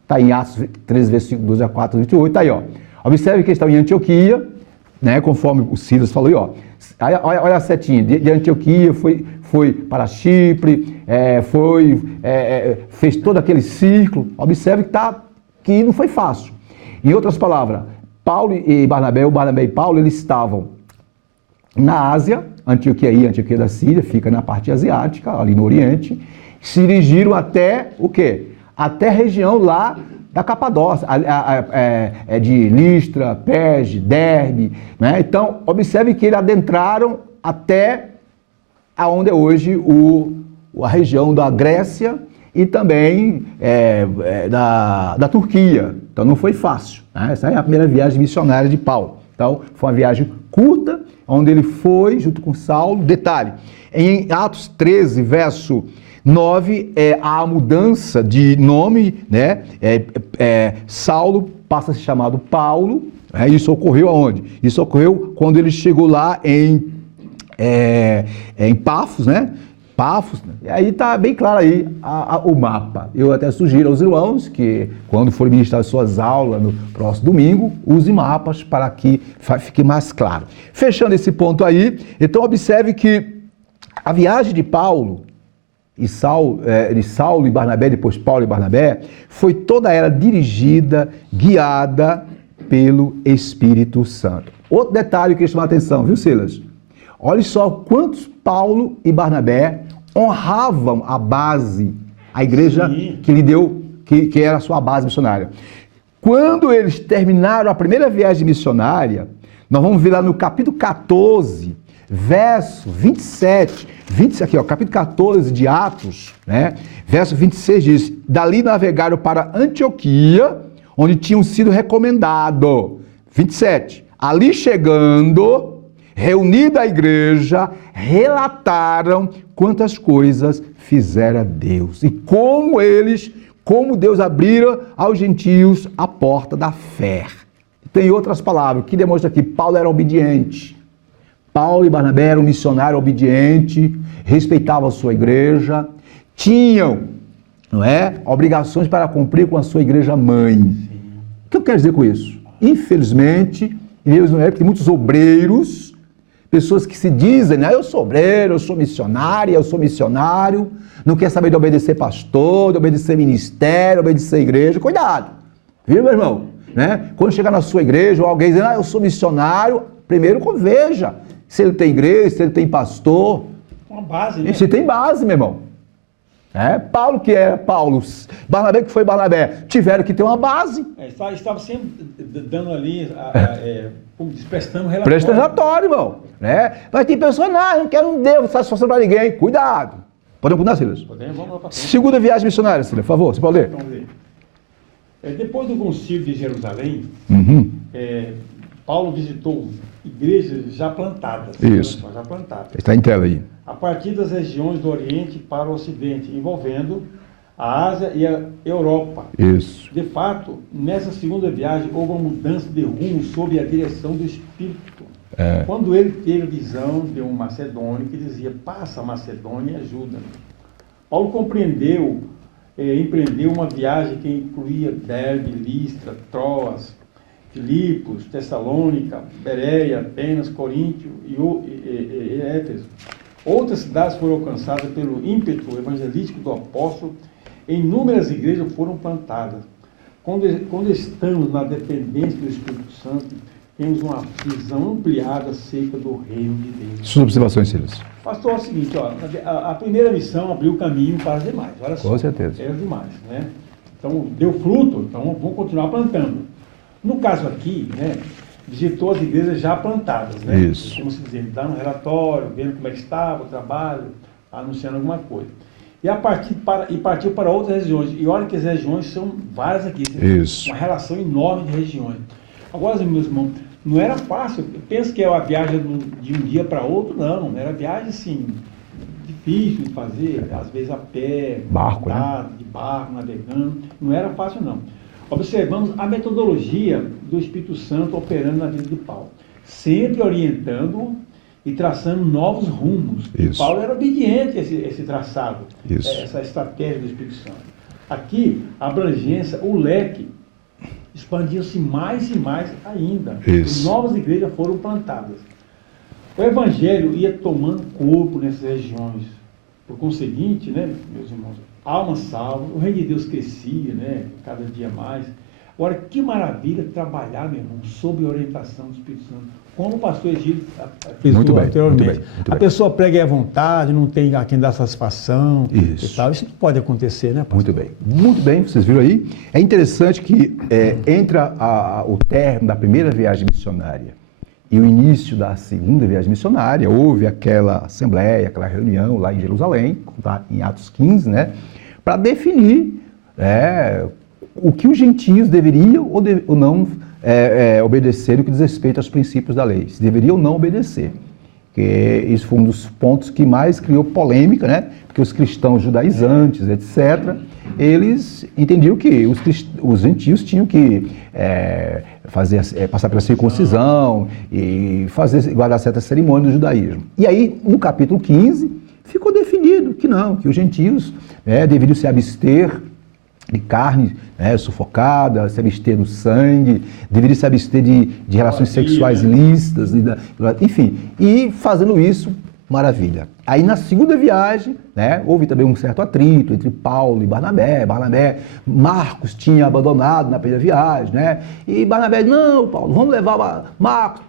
Está em Atos 13, versículo 12 a 4, 28, está aí, ó. Observe que eles estão em Antioquia, né, conforme o Silas falou aí, ó. Olha a setinha, de Antioquia foi para Chipre, fez todo aquele círculo. Observe que não foi fácil. Em outras palavras, Paulo e Barnabé, o Barnabé e Paulo, eles estavam na Ásia, Antioquia da Síria, fica na parte asiática, ali no Oriente, se dirigiram até o quê? Até a região lá da Capadócia, de Listra, Perge, Derbe, né? Então, observe que eles adentraram até aonde é hoje a região da Grécia e também da Turquia. Então, não foi fácil, né? Essa é a primeira viagem missionária de Paulo. Então, foi uma viagem curta, onde ele foi junto com Saulo. Detalhe, em Atos 13, verso 9, há a mudança de nome, né? Saulo passa a ser chamado Paulo. Isso ocorreu aonde? Isso ocorreu quando ele chegou lá em Pafos, né? Pafos, e aí está bem claro aí o mapa. Eu até sugiro aos irmãos que, quando forem ministrar suas aulas no próximo domingo, use mapas para que fique mais claro. Fechando esse ponto aí, então observe que a viagem de Paulo de Saulo e Barnabé, depois Paulo e Barnabé, foi toda ela dirigida, guiada pelo Espírito Santo. Outro detalhe que chama a atenção, viu, Silas? Olha só quantos Paulo e Barnabé honravam a base, a igreja Sim. que lhe deu, que era a sua base missionária. Quando eles terminaram a primeira viagem missionária, nós vamos ver lá no capítulo 14, verso 27, aqui, ó, capítulo 14 de Atos, né? Verso 26 diz, dali navegaram para Antioquia, onde tinham sido recomendados. 27, ali chegando, reunida a igreja, relataram quantas coisas fizera Deus e como Deus abrira aos gentios a porta da fé. Tem outras palavras que demonstram que Paulo era obediente. Paulo e Barnabé eram missionários obedientes, respeitavam a sua igreja, tinham, não é, obrigações para cumprir com a sua igreja mãe. O que eu quero dizer com isso? Infelizmente, Deus não é, porque tem muitos obreiros, pessoas que se dizem, né, eu sou obreiro, eu sou missionário, não quer saber de obedecer pastor, de obedecer ministério, obedecer igreja. Cuidado, viu, meu irmão? Né? Quando chegar na sua igreja, ou alguém dizendo, eu sou missionário, primeiro veja se ele tem igreja, se ele tem pastor. Uma base, né? Se tem base, meu irmão. Paulo que é Paulo, Barnabé que foi Barnabé, tiveram que ter uma base. Estava sempre dando ali, como diz, prestando relatório. Presta relatório, irmão. Né? Mas tem pessoas, não quero, não devo satisfação para ninguém. Cuidado. Podemos mudar, Silas? Podemos, vamos lá para frente. Segunda viagem missionária, Silas, por favor, você pode ler? Vamos ver. Depois do concílio de Jerusalém, Paulo visitou igrejas já plantadas. Isso. Já plantadas. Está em tela aí. A partir das regiões do Oriente para o Ocidente, envolvendo a Ásia e a Europa. Isso. De fato, nessa segunda viagem houve uma mudança de rumo sob a direção do Espírito. Quando ele teve a visão de um macedônio que dizia, passa a Macedônia e ajuda-me. Paulo compreendeu, empreendeu uma viagem que incluía Derbe, Listra, Troas, Filipos, Tessalônica, Bereia, Atenas, Coríntio e Éfeso. Outras cidades foram alcançadas pelo ímpeto evangelístico do apóstolo, e inúmeras igrejas foram plantadas. Quando estamos na dependência do Espírito Santo, temos uma visão ampliada acerca do reino de Deus. Suas observações, Silas. Pastor, é o seguinte, ó, a primeira missão abriu o caminho para as demais. Olha só. Com certeza. Era demais, né? Então, deu fruto, então vamos continuar plantando. No caso aqui, né, visitou as igrejas já plantadas, né? Isso. Como se diz, dando um relatório, vendo como é que estava o trabalho, anunciando alguma coisa. E partiu para outras regiões. E olha que as regiões são várias aqui. Isso. Uma relação enorme de regiões. Agora, meus irmãos, não era fácil. Eu penso que é uma viagem de um dia para outro, não. Era viagem, assim, difícil de fazer. Às vezes a pé, barco, né? De barco, navegando. Não era fácil, não. Observamos a metodologia do Espírito Santo operando na vida de Paulo. Sempre orientando e traçando novos rumos. Isso. Paulo era obediente a esse traçado, Isso. Essa estratégia do Espírito Santo. Aqui, a abrangência, o leque, expandiu-se mais e mais ainda. Isso. E novas igrejas foram plantadas. O Evangelho ia tomando corpo nessas regiões. Por conseguinte, né, meus irmãos, almas salvas, o reino de Deus crescia, né, cada dia mais. Agora, que maravilha trabalhar, meu irmão, sob a orientação do Espírito Santo. Como o pastor Egídio Muito bem, anteriormente. muito bem, muito a bem. pessoa prega à vontade, não tem a quem dar satisfação. Isso. E tal. Isso não pode acontecer, né, pastor? Muito bem, vocês viram aí? É interessante que entre o término da primeira viagem missionária e o início da segunda viagem missionária, houve aquela assembleia, aquela reunião lá em Jerusalém, tá, em Atos 15, né, para definir o que os gentios deveriam ou não obedecer no que diz respeito aos princípios da lei, se deveriam ou não obedecer. Porque isso foi um dos pontos que mais criou polêmica, né? Porque os cristãos judaizantes, etc., eles entendiam que os gentios tinham que passar pela circuncisão e guardar certas cerimônias do judaísmo. E aí, no capítulo 15, ficou definido que não, que os gentios deveriam se abster de carne sufocada, se abster do sangue, deveria se abster de relações sexuais ilícitas, enfim, e fazendo isso, maravilha. Aí na segunda viagem, houve também um certo atrito entre Paulo e Barnabé. Marcos tinha abandonado na primeira viagem, e Barnabé, não, Paulo, vamos levar Marcos.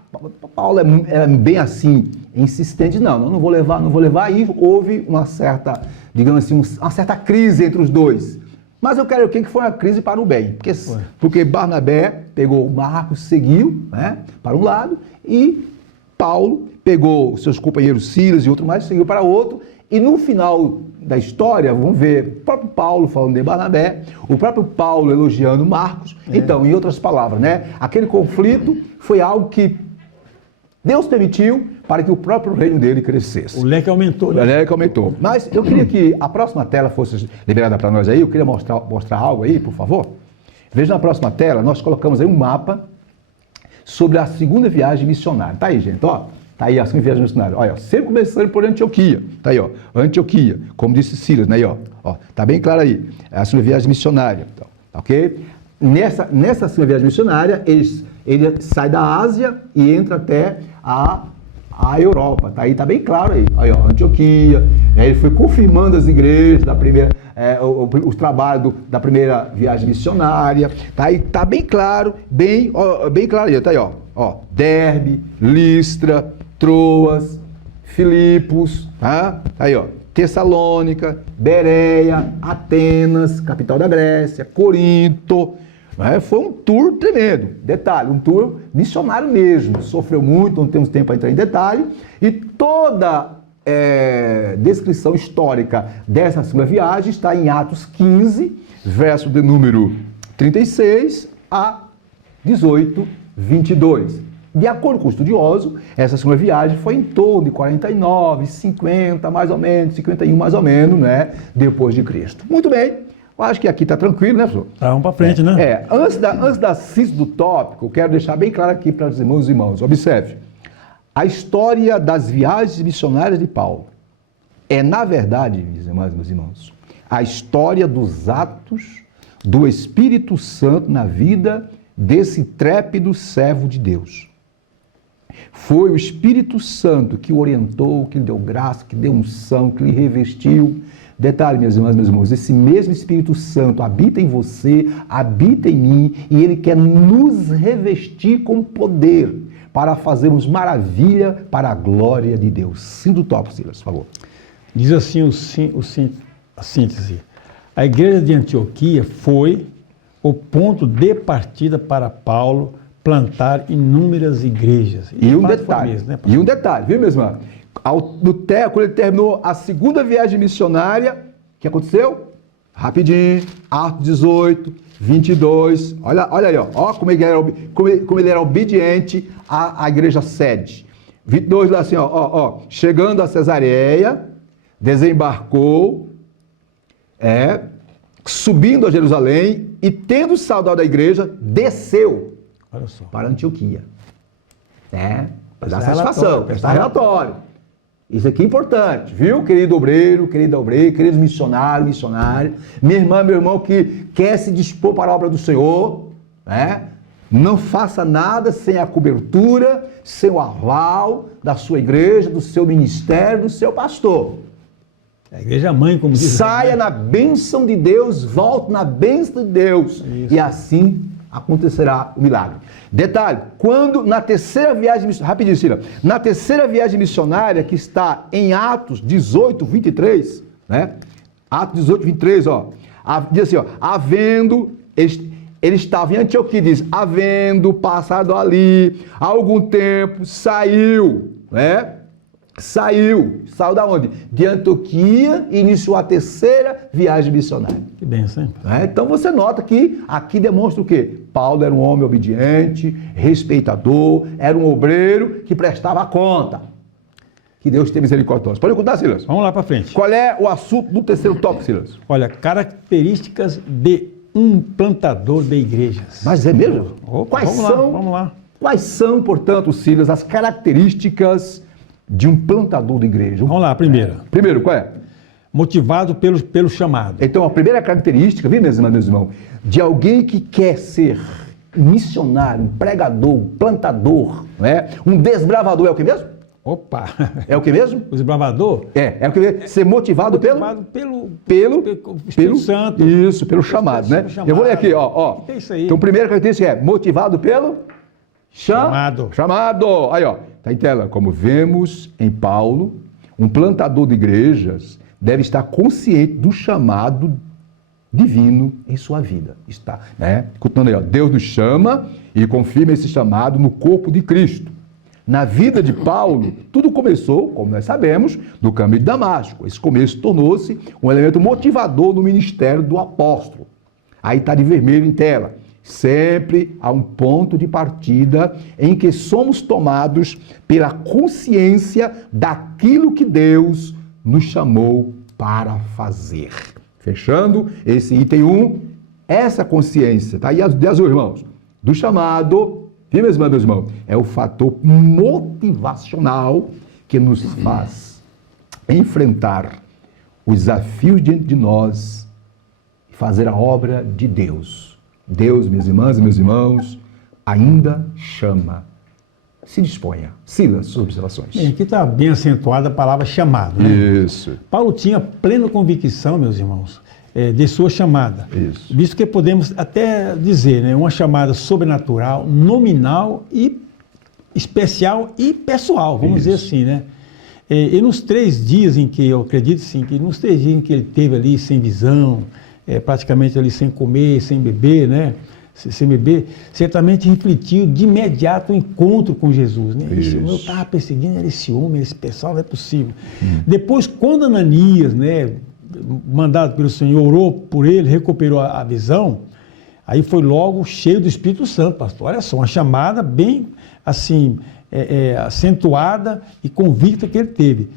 Paulo era bem assim, insistente, não vou levar, e houve uma certa, digamos assim, uma certa crise entre os dois. Mas eu quero que foi uma crise para o bem, porque Barnabé pegou Marcos, seguiu para um lado, e Paulo pegou seus companheiros Silas e outro mais, seguiu para outro, e no final da história, vamos ver o próprio Paulo falando de Barnabé, o próprio Paulo elogiando Marcos. Então, em outras palavras, aquele conflito foi algo que Deus permitiu para que o próprio reino dele crescesse. O leque aumentou. O leque aumentou. Mas eu queria que a próxima tela fosse liberada para nós aí. Eu queria mostrar algo aí, por favor. Veja na próxima tela, nós colocamos aí um mapa sobre a segunda viagem missionária. Tá aí, gente, ó. Tá aí a segunda viagem missionária. Olha, sempre começando por Antioquia. Tá aí, ó. Antioquia, como disse Silas, né? Aí, ó. Tá bem claro aí. É a segunda viagem missionária. Então, ok? Nessa segunda viagem missionária, ele sai da Ásia e entra até a Europa, tá aí, tá bem claro aí, ó, Antioquia, ele foi confirmando as igrejas da primeira, os trabalhos da primeira viagem missionária, tá aí, tá bem claro, bem claro aí, tá aí, ó, Derbe, Listra, Troas, Filipos, tá aí, ó, Tessalônica, Bereia, Atenas, capital da Grécia, Corinto. Foi um tour tremendo. Detalhe, um tour missionário mesmo. Sofreu muito, não temos tempo para entrar em detalhe. E toda descrição histórica dessa segunda viagem está em Atos 15, verso de número 36 a 18, 22. De acordo com o estudioso, essa segunda viagem foi em torno de 49, 50, mais ou menos, 51 mais ou menos, depois de Cristo. Muito bem. Eu acho que aqui está tranquilo, né, professor? Tá, vamos para frente, né? Antes da síntese do tópico, eu quero deixar bem claro aqui para os irmãos e irmãos. Observe, a história das viagens missionárias de Paulo é, na verdade, minhas irmãs e meus irmãos, a história dos atos do Espírito Santo na vida desse trépido servo de Deus. Foi o Espírito Santo que o orientou, que lhe deu graça, que deu unção, que lhe revestiu. Detalhe, minhas irmãs e meus irmãos, esse mesmo Espírito Santo habita em você, habita em mim, e ele quer nos revestir com poder para fazermos maravilha para a glória de Deus. Sinta o tópico, Silas, por favor. Diz assim a síntese. A igreja de Antioquia foi o ponto de partida para Paulo plantar inúmeras igrejas. E um detalhe, viu, meu irmão? Quando ele terminou a segunda viagem missionária, o que aconteceu? Rapidinho, Atos 18, 22, olha aí, ó como ele era obediente à igreja sede. 22, assim, chegando a Cesareia, desembarcou, subindo a Jerusalém e tendo saudade da igreja, desceu para Antioquia. Para dar satisfação, prestar relatório. Isso aqui é importante, viu, querido obreiro, queridos missionários, minha irmã, meu irmão que quer se dispor para a obra do Senhor, não faça nada sem a cobertura, sem o aval da sua igreja, do seu ministério, do seu pastor. A igreja mãe, como diz. Saia na bênção de Deus, volte na bênção de Deus. Isso. E assim acontecerá o milagre. Detalhe, quando na terceira viagem, rapidinho, Cira, na terceira viagem missionária, que está em Atos 18, 23, Atos 18, 23, diz assim, ele estava em Antioquia, diz, havendo passado ali algum tempo, saiu da onde? De Antioquia e iniciou a terceira viagem missionária. Que bênção, hein? Então você nota que aqui demonstra o quê? Paulo era um homem obediente, respeitador, era um obreiro que prestava conta. Que Deus tenha misericórdia. Pode contar, Silas? Vamos lá para frente. Qual é o assunto do terceiro tópico, Silas? Olha, características de um plantador de igrejas. Mas é mesmo? Opa, vamos lá. Quais são, portanto, Silas, as características de um plantador de igreja? Vamos lá, a primeira. Primeiro, qual é? Motivado pelo chamado. Então, a primeira característica, viu, meus irmãos, de alguém que quer ser missionário, um pregador, um plantador, um desbravador, é o que mesmo? Opa! É o que mesmo? O desbravador? É o que mesmo? Ser motivado pelo Espírito Santo. Isso, pelo chamado, né? Eu vou ler aqui, ó. É isso aí. Então, a primeira característica é motivado pelo chamado. Aí, tá em tela. Como vemos em Paulo, um plantador de igrejas deve estar consciente do chamado divino em sua vida. Está, Continuando aí, Deus nos chama e confirma esse chamado no corpo de Cristo. Na vida de Paulo, tudo começou, como nós sabemos, no caminho de Damasco. Esse começo tornou-se um elemento motivador no ministério do apóstolo. Aí está de vermelho em tela. Sempre há um ponto de partida em que somos tomados pela consciência daquilo que Deus nos chamou para fazer. Fechando esse item 1, essa consciência, tá? E azul, irmãos, do chamado, viu, meus irmãos? É o fator motivacional que nos faz enfrentar os desafios diante de nós e fazer a obra de Deus. Deus, minhas irmãs e meus irmãos, ainda chama. Se disponha. Silas, suas observações. Bem, aqui está bem acentuada a palavra chamado. Isso. Paulo tinha plena convicção, meus irmãos, de sua chamada. Isso. Visto que podemos até dizer, uma chamada sobrenatural, nominal e especial e pessoal, vamos dizer assim, né? E nos 3 dias em que, eu acredito sim, que nos 3 dias em que ele teve ali sem visão, praticamente ali sem comer, sem beber, né? Sem beber, certamente refletiu de imediato o encontro com Jesus, né? Eu estava perseguindo esse homem, esse pessoal, não é possível. Depois, quando Ananias, mandado pelo Senhor, orou por ele, recuperou a visão, aí foi logo cheio do Espírito Santo, pastor. Olha só, uma chamada bem assim, acentuada e convicta que ele teve.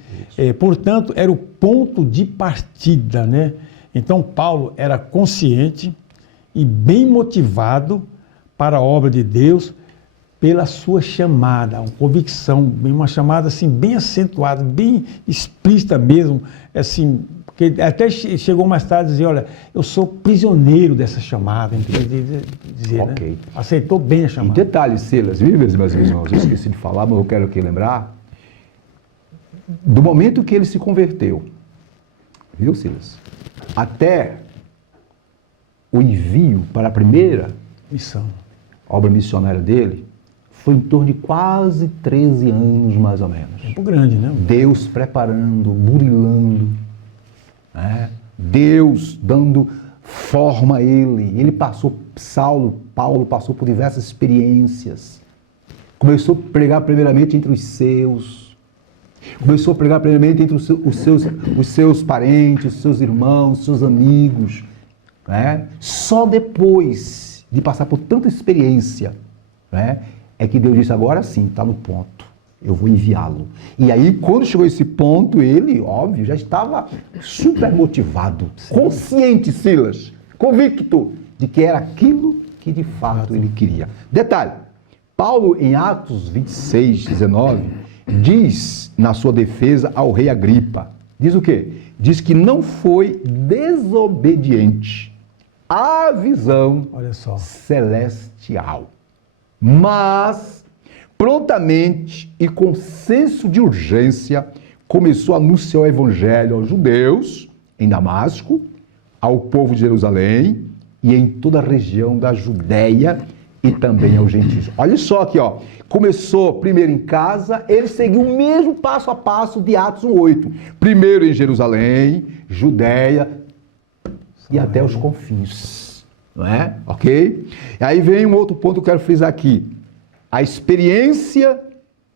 Portanto, era o ponto de partida, né? Então, Paulo era consciente e bem motivado para a obra de Deus pela sua chamada, uma convicção, uma chamada assim bem acentuada, bem explícita mesmo, assim, porque até chegou mais tarde a dizer, olha, eu sou prisioneiro dessa chamada, dizer, Ok. né? Aceitou bem a E chamada. detalhe, Silas, viu, meus irmãos? Eu esqueci de falar, mas eu quero aqui lembrar. Do momento que ele se converteu, viu, Silas? Até o envio para a primeira Missão. obra missionária dele, foi em torno de quase 13 anos, mais ou menos. Tempo grande, né? Deus preparando, burilando, né? Deus dando forma a ele. Ele passou, Paulo passou por diversas experiências. Começou a pregar primeiramente entre os seus. Começou a pregar primeiramente entre os seus parentes, os seus irmãos, os seus amigos. Né? Só depois de passar por tanta experiência, né, é que Deus disse, agora sim, está no ponto. Eu vou enviá-lo. E aí, quando chegou esse ponto, ele, óbvio, já estava super motivado, consciente, Silas, convicto de que era aquilo que de fato ele queria. Detalhe, Paulo, em Atos 26, 19, diz na sua defesa ao rei Agripa, diz o quê? Diz que não foi desobediente à visão Olha só. celestial, mas prontamente e com senso de urgência começou a anunciar o evangelho aos judeus em Damasco, ao povo de Jerusalém e em toda a região da Judéia e também aos gentios. Olha só aqui, ó. Começou primeiro em casa, ele seguiu o mesmo passo a passo de Atos 1:8. Primeiro em Jerusalém, Judéia e até os confins, não é? Ok? E aí vem um outro ponto que eu quero frisar aqui. A experiência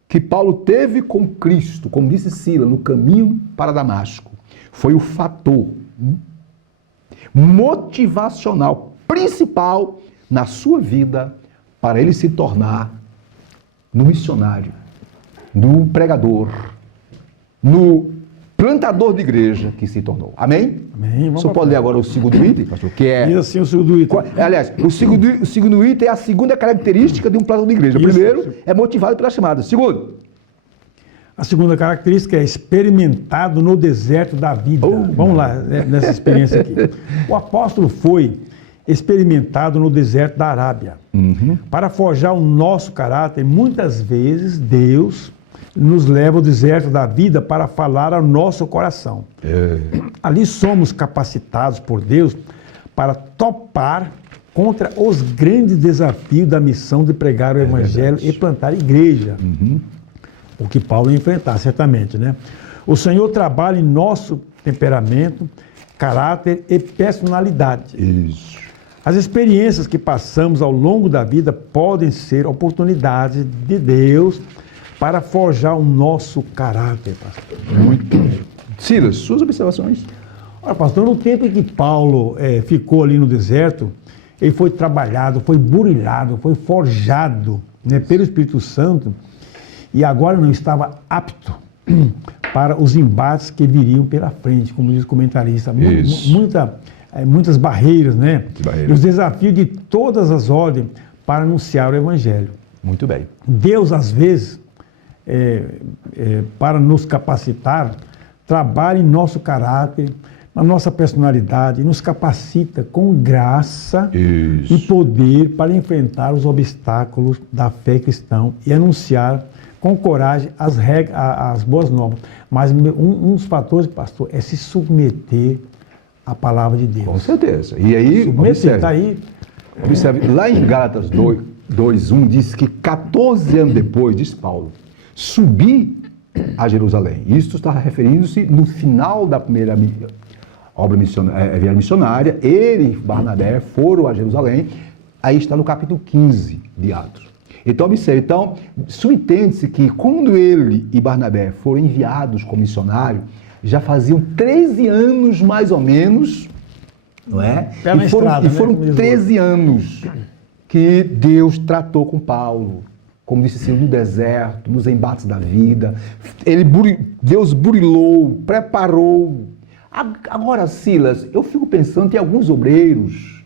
que Paulo teve com Cristo, como disse Silas, no caminho para Damasco, foi o fator motivacional principal na sua vida para ele se tornar no missionário, no pregador, no plantador de igreja que se tornou. Amém? Amém. Você pode ler agora o segundo item, pastor, que é... E assim o segundo item. Aliás, o segundo item é a segunda característica de um plantador de igreja. O Isso. primeiro é motivado pela chamada. Segundo, A segunda característica é experimentado no deserto da vida. Vamos lá, nessa experiência aqui. O apóstolo foi experimentado no deserto da Arábia. Para forjar o nosso caráter, muitas vezes Deus nos leva ao deserto da vida para falar ao nosso coração. Ali somos capacitados por Deus para topar contra os grandes desafios da missão de pregar o evangelho e plantar igreja. O que Paulo ia enfrentar, certamente, né? O Senhor trabalha em nosso temperamento, caráter e personalidade. isso. As experiências que passamos ao longo da vida podem ser oportunidades de Deus para forjar o nosso caráter, pastor. Muito bem. Silas, suas observações? Olha, pastor, no tempo em que Paulo ficou ali no deserto, ele foi trabalhado, foi burilhado, foi forjado, né, pelo Espírito Santo, e agora não estava apto para os embates que viriam pela frente, como diz o comentarista. Muitas barreiras, né? Barreiras. E os desafios de todas as ordens para anunciar o Evangelho. Muito bem. Deus, às vezes, para nos capacitar, trabalha em nosso caráter, na nossa personalidade, e nos capacita com graça Isso. e poder para enfrentar os obstáculos da fé cristã e anunciar com coragem as boas novas. Mas um dos fatores, pastor, é se submeter à palavra de Deus. Com certeza. E aí, Submeter, está aí. observe, lá em Gálatas 2:1 diz que 14 anos depois, diz Paulo, subi a Jerusalém. Isso está referindo-se no final da primeira obra missionária. Ele e Barnabé foram a Jerusalém. Aí está no capítulo 15 de Atos. Então, observe, subentende-se que quando ele e Barnabé foram enviados como missionário, já faziam 13 anos mais ou menos, não é? E foram 13 anos que Deus tratou com Paulo, como disse assim, no deserto, nos embates da vida. Deus burilou, preparou, Agora, Silas, eu fico pensando, tem alguns obreiros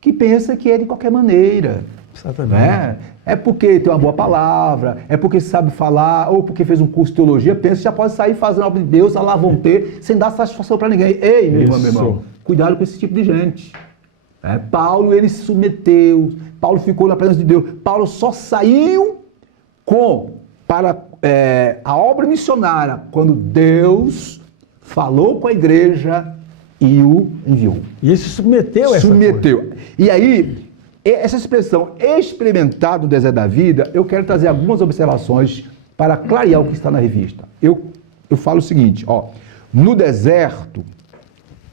que pensam que é de qualquer maneira. Exatamente. Né? É porque tem uma boa palavra, é porque sabe falar, ou porque fez um curso de teologia, pensa que já pode sair fazendo a obra de Deus, lá vão ter, sem dar satisfação para ninguém. Ei, meu irmão, cuidado com esse tipo de gente. Paulo, ele se submeteu, Paulo ficou na presença de Deus, Paulo só saiu para a obra missionária quando Deus falou com a igreja e o enviou. E ele se submeteu a essa coisa. E aí, essa expressão experimentar no deserto da vida, eu quero trazer algumas observações para clarear o que está na revista. Eu falo o seguinte, no deserto,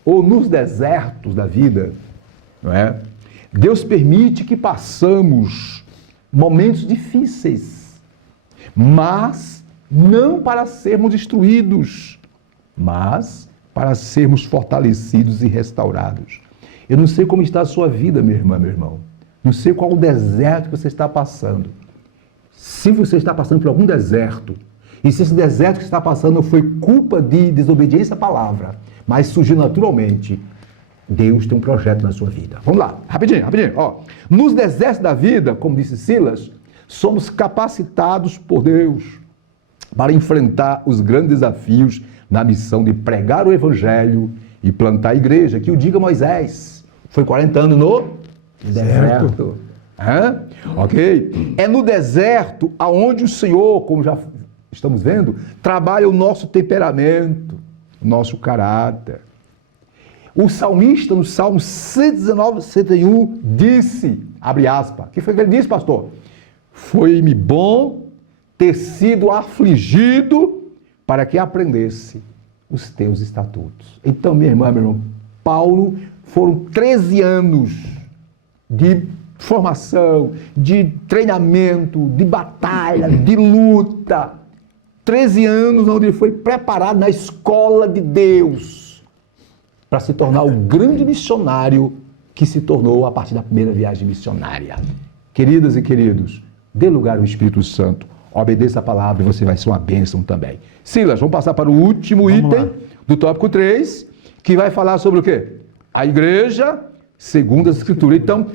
ou nos desertos da vida, não é? Deus permite que passamos momentos difíceis, mas não para sermos destruídos, mas para sermos fortalecidos e restaurados. Eu não sei como está a sua vida, minha irmã, meu irmão. Não sei qual o deserto que você está passando. Se você está passando por algum deserto, e se esse deserto que você está passando não foi culpa de desobediência à palavra, mas surgiu naturalmente, Deus tem um projeto na sua vida. Vamos lá, rapidinho. Nos desertos da vida, como disse Silas, somos capacitados por Deus para enfrentar os grandes desafios na missão de pregar o evangelho e plantar a igreja, que o diga Moisés. Foi 40 anos no deserto. Ok? É no deserto aonde o Senhor, como já estamos vendo, trabalha o nosso temperamento, o nosso caráter. O salmista, no Salmo 119, 101, disse, abre aspas, o que foi que ele disse, pastor? Foi-me bom ter sido afligido para que aprendesse os teus estatutos. Então, minha irmã, meu irmão, Paulo, foram 13 anos de formação, de treinamento, de batalha, de luta. 13 anos onde ele foi preparado na escola de Deus para se tornar o grande missionário que se tornou a partir da primeira viagem missionária. Queridas e queridos, dê lugar ao Espírito Santo, obedeça a palavra e você vai ser uma bênção também. Silas, vamos passar para o último item do tópico 3, que vai falar sobre o quê? A igreja segundo as Escrituras. Então,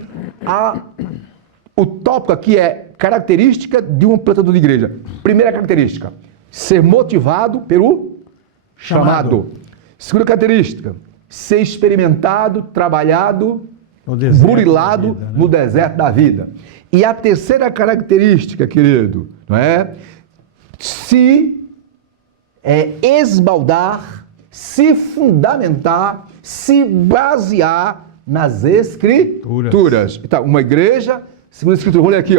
o tópico aqui é característica de um plantador de igreja. Primeira característica, ser motivado pelo chamado. Segunda característica, ser experimentado, trabalhado, burilado no deserto da vida. E a terceira característica, querido, não é? Se esbaldar, se fundamentar, se basear nas Escrituras. Então, uma igreja, segundo a Escritura, olha aqui,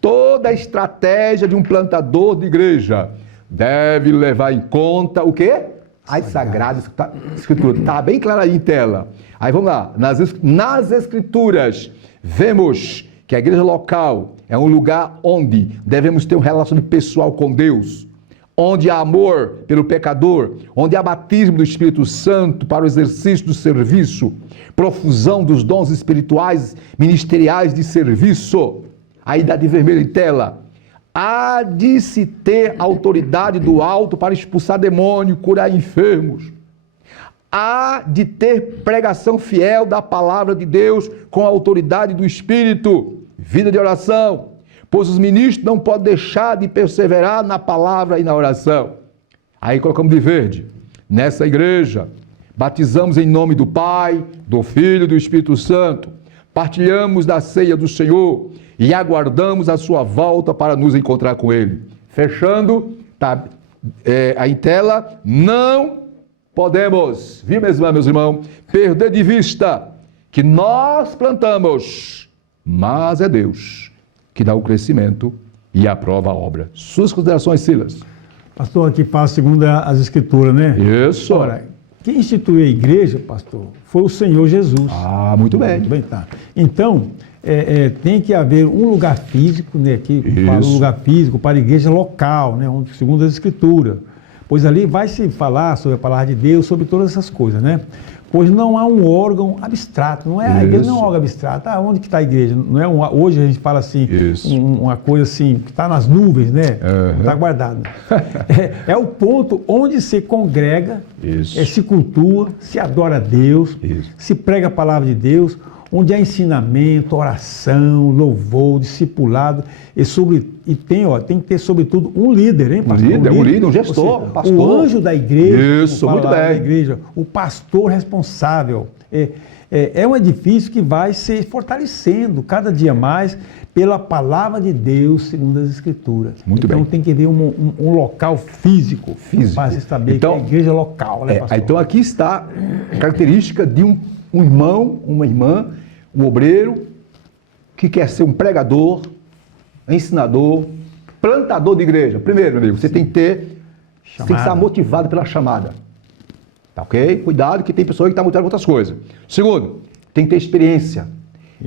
toda a estratégia de um plantador de igreja deve levar em conta o quê? As Sagradas Escrituras. Está bem claro aí em tela. Aí vamos lá. Nas Escrituras, vemos que a igreja local é um lugar onde devemos ter um relacionamento pessoal com Deus, onde há amor pelo pecador, onde há batismo do Espírito Santo para o exercício do serviço, profusão dos dons espirituais, ministeriais de serviço. Aí dá de vermelho em tela. Há de se ter autoridade do alto para expulsar demônio, curar enfermos. Há de ter pregação fiel da palavra de Deus com a autoridade do Espírito, vida de oração, pois os ministros não podem deixar de perseverar na palavra e na oração. Aí colocamos de verde. Nessa igreja, batizamos em nome do Pai, do Filho e do Espírito Santo. Partilhamos da ceia do Senhor e aguardamos a sua volta para nos encontrar com Ele. Fechando, tá aí em tela, não podemos, viu, meus irmãos, perder de vista que nós plantamos, mas é Deus que dá o crescimento e aprova a obra. Suas considerações, Silas? Pastor, aqui passa segundo as Escrituras, né? Isso. Ora, quem instituiu a igreja, pastor, foi o Senhor Jesus. Ah, muito bem. Muito bem, tá. Então, tem que haver um lugar físico, né? Aqui fala um lugar físico para a igreja local, né? Segundo as Escrituras. Pois ali vai se falar sobre a palavra de Deus, sobre todas essas coisas, né? Hoje não há um órgão abstrato, não é, a igreja não é um órgão abstrato. Ah, onde que está a igreja? Não é hoje a gente fala assim, uma coisa assim, que está nas nuvens, né? Está guardado. É o ponto onde se congrega, se cultua, se adora a Deus, se prega a palavra de Deus, onde há ensinamento, oração, louvor, discipulado, e tem que ter, sobretudo, um líder, hein, pastor? Um líder, um gestor, seja, pastor. O anjo da igreja, isso, muito bem. Da igreja, o pastor responsável. É um edifício que vai se fortalecendo cada dia mais pela palavra de Deus, segundo as Escrituras. Muito bem. Então tem que haver um local físico para se saber que é a igreja local, né, pastor? Então aqui está a característica de um irmão, uma irmã, um obreiro que quer ser um pregador, ensinador, plantador de igreja. Primeiro, meu amigo, você tem que estar motivado pela chamada. Tá ok? Cuidado que tem pessoa que está motivada por outras coisas. Segundo, tem que ter experiência.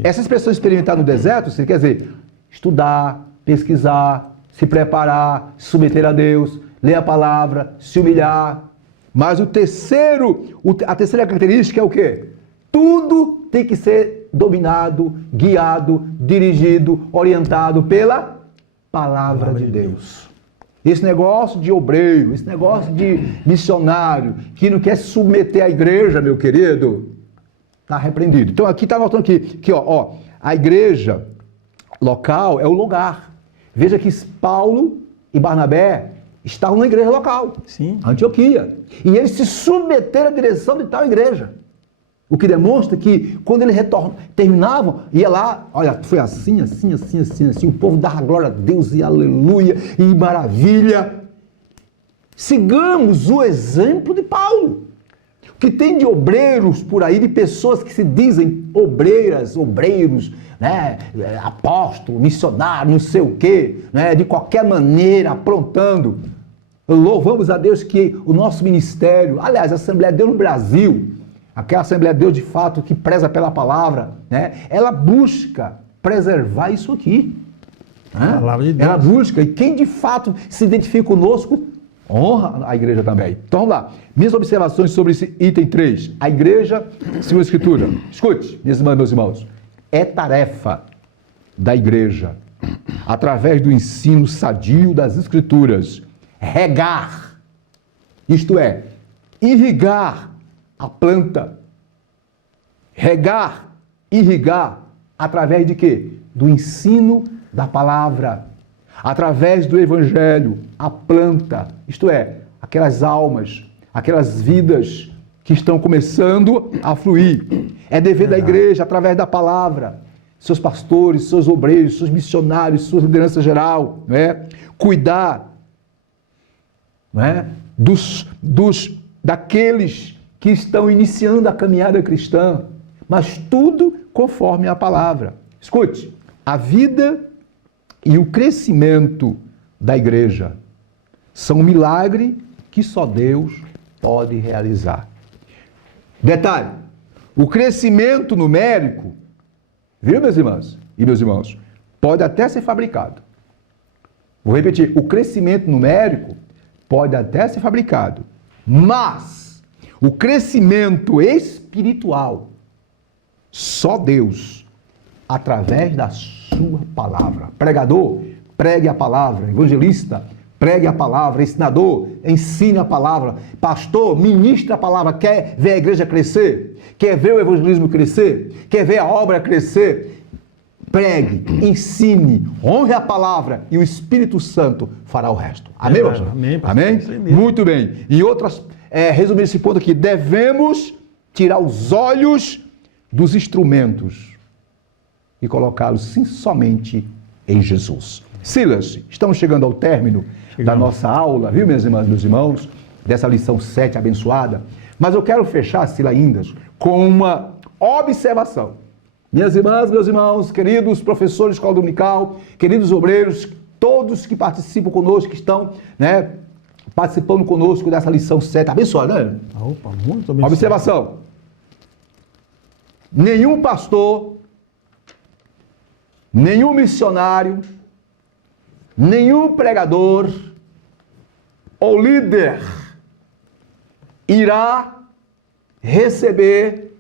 Essa expressão experimentar no deserto, você quer dizer estudar, pesquisar, se preparar, se submeter a Deus, ler a palavra, se humilhar. Mas a terceira característica é o quê? Tudo tem que ser dominado, guiado, dirigido, orientado pela palavra de Deus. Esse negócio de obreiro, esse negócio de missionário, que não quer se submeter à igreja, meu querido, está repreendido. Então aqui está anotando que ó, a igreja local é o lugar. Veja que Paulo e Barnabé estavam na igreja local, sim, Antioquia. E eles se submeteram à direção de tal igreja. O que demonstra que quando eles terminavam, ia lá, olha, foi assim, o povo dava glória a Deus e aleluia e maravilha. Sigamos o exemplo de Paulo. O que tem de obreiros por aí, de pessoas que se dizem obreiros, né, apóstolo, missionário, não sei o quê, né, de qualquer maneira, aprontando. Louvamos a Deus que o nosso ministério, aliás, a Assembleia de Deus no Brasil, aquela Assembleia de Deus de fato que preza pela palavra, né, ela busca preservar isso aqui. Né? A palavra de Deus. Ela busca, e quem de fato se identifica conosco, honra a igreja também. Então vamos lá. Minhas observações sobre esse item 3. A igreja, segundo a Escritura. Escute, minhas irmãs e meus irmãos. É tarefa da igreja, através do ensino sadio das Escrituras, regar, isto é, irrigar a planta. Regar, irrigar, através de quê? Do ensino da palavra. Através do evangelho, a planta, isto é, aquelas almas, aquelas vidas que estão começando a fluir. É dever da igreja, através da palavra, seus pastores, seus obreiros, seus missionários, sua liderança geral, não é? Cuidar, não é? Daqueles que estão iniciando a caminhada cristã, mas tudo conforme a palavra. Escute, a vida e o crescimento da igreja são um milagre que só Deus pode realizar. Detalhe, o crescimento numérico, viu, meus irmãos e meus irmãos, pode até ser fabricado. Vou repetir, o crescimento numérico pode até ser fabricado, mas o crescimento espiritual, só Deus, através da sua palavra. Pregador, pregue a palavra. Evangelista, pregue a palavra. Ensinador, ensine a palavra. Pastor, ministre a palavra. Quer ver a igreja crescer? Quer ver o evangelismo crescer? Quer ver a obra crescer? Pregue, ensine, honre a palavra e o Espírito Santo fará o resto. Amém, pastor? Amém, pastor. Amém? Muito bem. Em outras, resumindo esse ponto aqui, devemos tirar os olhos dos instrumentos e colocá-los sim somente em Jesus. Silas, estamos chegando ao término da nossa aula, viu, minhas irmãs e meus irmãos, dessa lição 7 abençoada, mas eu quero fechar, Silas, ainda com uma observação. Minhas irmãs, meus irmãos, queridos professores de escola dominical, queridos obreiros, todos que participam conosco, que estão, né, participando conosco dessa lição 7, abençoada, né? Opa, muito abençoada. Observação. Nenhum pastor, nenhum missionário, nenhum pregador ou líder irá receber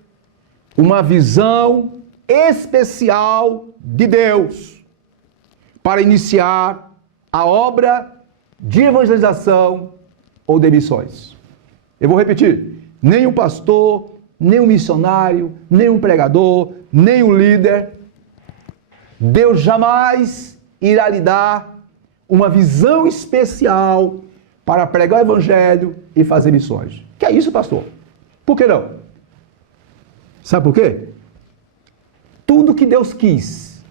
uma visão especial de Deus para iniciar a obra de evangelização ou de missões. Eu vou repetir, nem um pastor, nem um missionário, nem um pregador, nem um líder, Deus jamais irá lhe dar uma visão especial para pregar o evangelho e fazer missões. Que é isso, pastor? Por que não? Sabe por quê? Tudo que Deus quis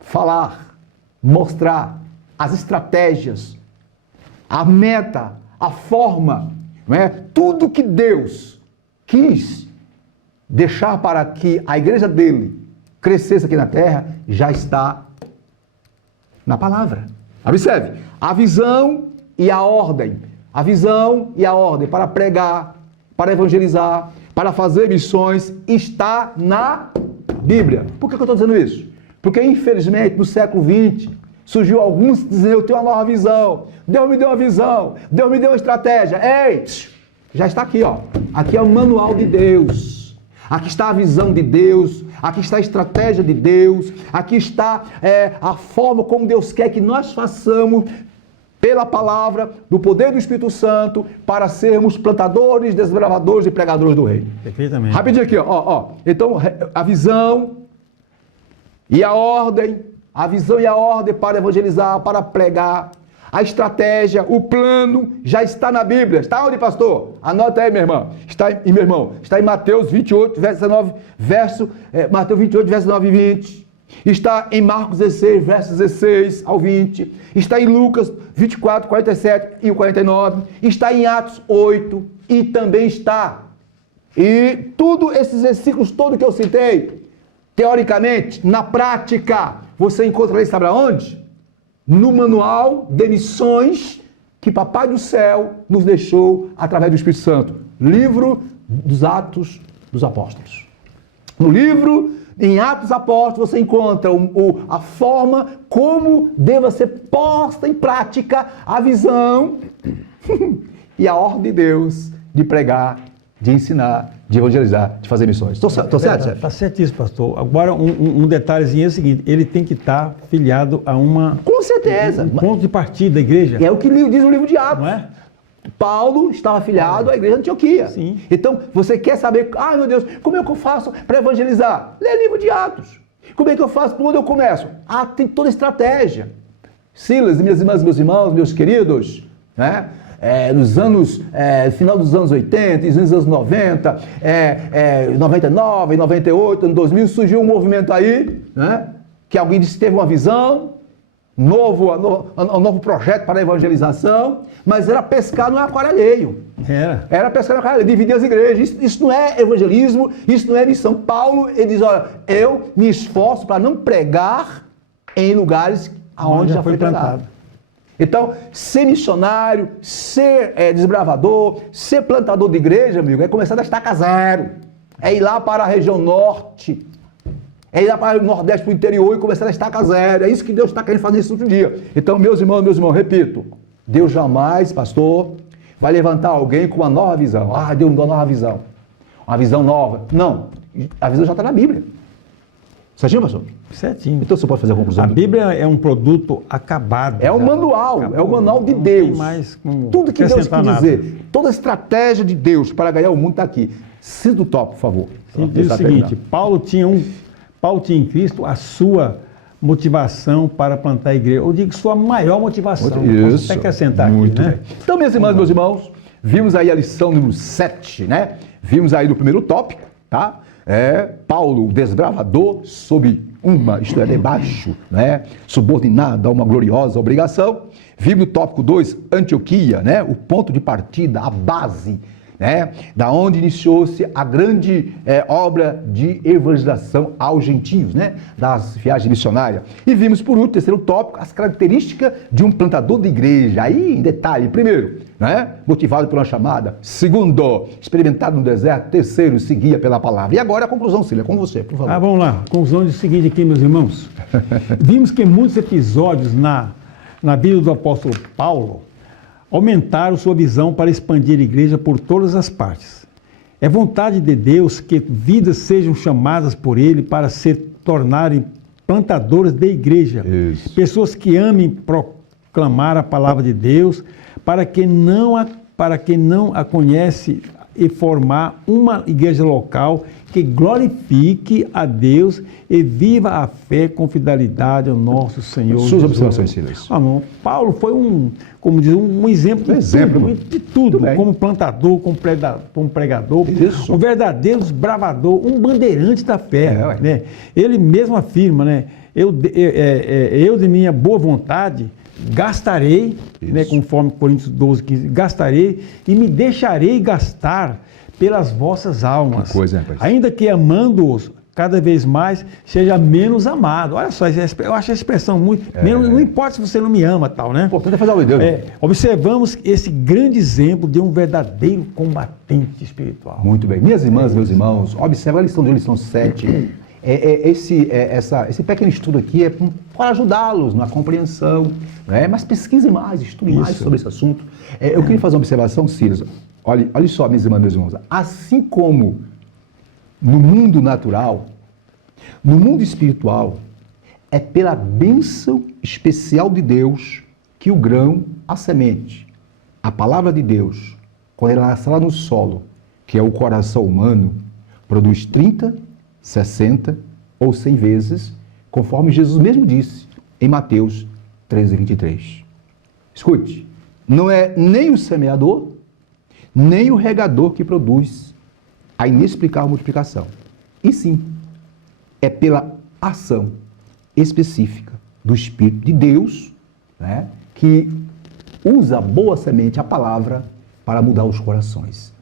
falar, mostrar, as estratégias, a meta, a forma, não é? Tudo que Deus quis deixar para que a igreja dele crescesse aqui na terra, já está na palavra. Observe, a visão e a ordem. A visão e a ordem para pregar, para evangelizar, para fazer missões, está na Bíblia. Por que eu estou dizendo isso? Porque, infelizmente, no século XX, surgiu alguns dizendo, eu tenho uma nova visão, Deus me deu uma visão, Deus me deu uma estratégia. Ei, já está aqui, ó. Aqui é o manual de Deus. Aqui está a visão de Deus, aqui está a estratégia de Deus, aqui está a forma como Deus quer que nós façamos pela palavra, do poder do Espírito Santo, para sermos plantadores, desbravadores e pregadores do reino. Perfeitamente. Rapidinho aqui, ó. Então, a visão e a ordem para evangelizar, para pregar, a estratégia, o plano já está na Bíblia. Está onde, pastor? Anota aí, meu irmão. Está em Mateus 28, verso 19, Mateus 28, verso 9 e 20. Está em Marcos 16, versos 16 ao 20. Está em Lucas 24, 47 e 49. Está em Atos 8 e também está. E tudo esses versículos todos que eu citei, teoricamente, na prática, você encontra aí, sabe aonde? No manual de missões que Papai do Céu nos deixou através do Espírito Santo. Livro dos Atos dos Apóstolos. No livro, em Atos dos Apóstolos, você encontra a forma como deva ser posta em prática a visão e a ordem de Deus de pregar, de ensinar, de evangelizar, de fazer missões. Estou certo, chefe? Está certíssimo, pastor. Agora, um detalhezinho é o seguinte, ele tem que estar filiado a uma... Com certeza. Um ponto de partida da igreja. É o que diz o livro de Atos. Não é? Paulo estava afiliado à igreja de Antioquia. Sim. Então, você quer saber, ai meu Deus, como é que eu faço para evangelizar? Lê o livro de Atos. Como é que eu faço? Por onde eu começo? Tem toda a estratégia. Silas, minhas irmãs, meus irmãos, meus queridos, né? Final dos anos 80, nos anos 90, 99, 98, em 2000, surgiu um movimento aí, né? Que alguém disse que teve uma visão, um novo projeto para a evangelização, mas era pescar no aquário alheio. Era pescar no aquário alheio, dividir as igrejas. Isso não é evangelismo, isso não é missão. Paulo, ele diz, olha, eu me esforço para não pregar em lugares onde já foi plantado. Então, ser missionário, ser desbravador, ser plantador de igreja, amigo, é começar da estaca zero. É ir lá para a região norte, é ir lá para o nordeste, para o interior e começar da estaca zero. É isso que Deus está querendo fazer nesse outro dia. Então, meus irmãos, repito, Deus jamais, pastor, vai levantar alguém com uma nova visão. Ah, Deus me deu uma nova visão. Uma visão nova. Não, a visão já está na Bíblia. Certinho, pastor? Certinho. Então você pode fazer a conclusão. A Bíblia é um produto acabado. É o manual, é o manual de Deus. Não tem mais tudo que Deus quer dizer. Toda a estratégia de Deus para ganhar o mundo está aqui. Cita o top, por favor. Sim, diz o seguinte, Paulo tinha em Cristo a sua motivação para plantar a igreja. Eu digo sua maior motivação. Isso. Você tem que acrescentar muito aqui, né? Bem. Então, minhas irmãs, meus irmãos, vimos aí a lição número 7, né? Vimos aí no primeiro tópico, tá? Paulo, o desbravador, sob debaixo, né? Subordinado a uma gloriosa obrigação. Vimos no tópico 2, Antioquia, né? O ponto de partida, a base, né? Da onde iniciou-se a grande obra de evangelização aos gentios, né? Das viagens missionárias. E vimos, por último, terceiro tópico, as características de um plantador de igreja. Aí, em detalhe, primeiro, né? Motivado por uma chamada. Segundo, experimentado no deserto. Terceiro, seguia pela palavra. E agora a conclusão, Cília, com você, por favor. Vamos lá. A conclusão é o seguinte aqui, meus irmãos. Vimos que muitos episódios na vida do apóstolo Paulo aumentaram sua visão para expandir a igreja por todas as partes. É vontade de Deus que vidas sejam chamadas por Ele para se tornarem plantadores de igreja. Isso. Pessoas que amem proclamar a palavra de Deus, para quem não a conhece, e formar uma igreja local que glorifique a Deus e viva a fé com fidelidade ao nosso Senhor Suas Jesus. observações, Silas. Paulo foi um exemplo de tudo, como plantador, como pregador, Isso. um verdadeiro desbravador, um bandeirante da fé. Né? Ele mesmo afirma, né? Eu de minha boa vontade gastarei, né, conforme Coríntios 12, 15, gastarei e me deixarei gastar pelas vossas almas. Que coisa, rapaz. Ainda que amando-os cada vez mais, seja menos amado. Olha só, eu acho a expressão muito... Não importa se você não me ama, tal, né? Pô, tenta fazer algo de Deus. Observamos esse grande exemplo de um verdadeiro combatente espiritual. Muito bem. Minhas irmãs, meus irmãos, observa a lição 7. Esse pequeno estudo aqui é para ajudá-los na compreensão, né? Mas pesquise mais, estude mais sobre esse assunto. Eu queria fazer uma observação, Silas. Olha só, minhas irmãs, meus irmãos. Assim como no mundo natural, no mundo espiritual, é pela bênção especial de Deus que o grão, a semente, a palavra de Deus, quando ela nasce lá no solo, que é o coração humano, produz 30, 60 ou 100 vezes, conforme Jesus mesmo disse em Mateus 13:23. Escute, não é nem o semeador, nem o regador que produz a inexplicável multiplicação. E sim, é pela ação específica do Espírito de Deus, né, que usa a boa semente, a palavra, para mudar os corações.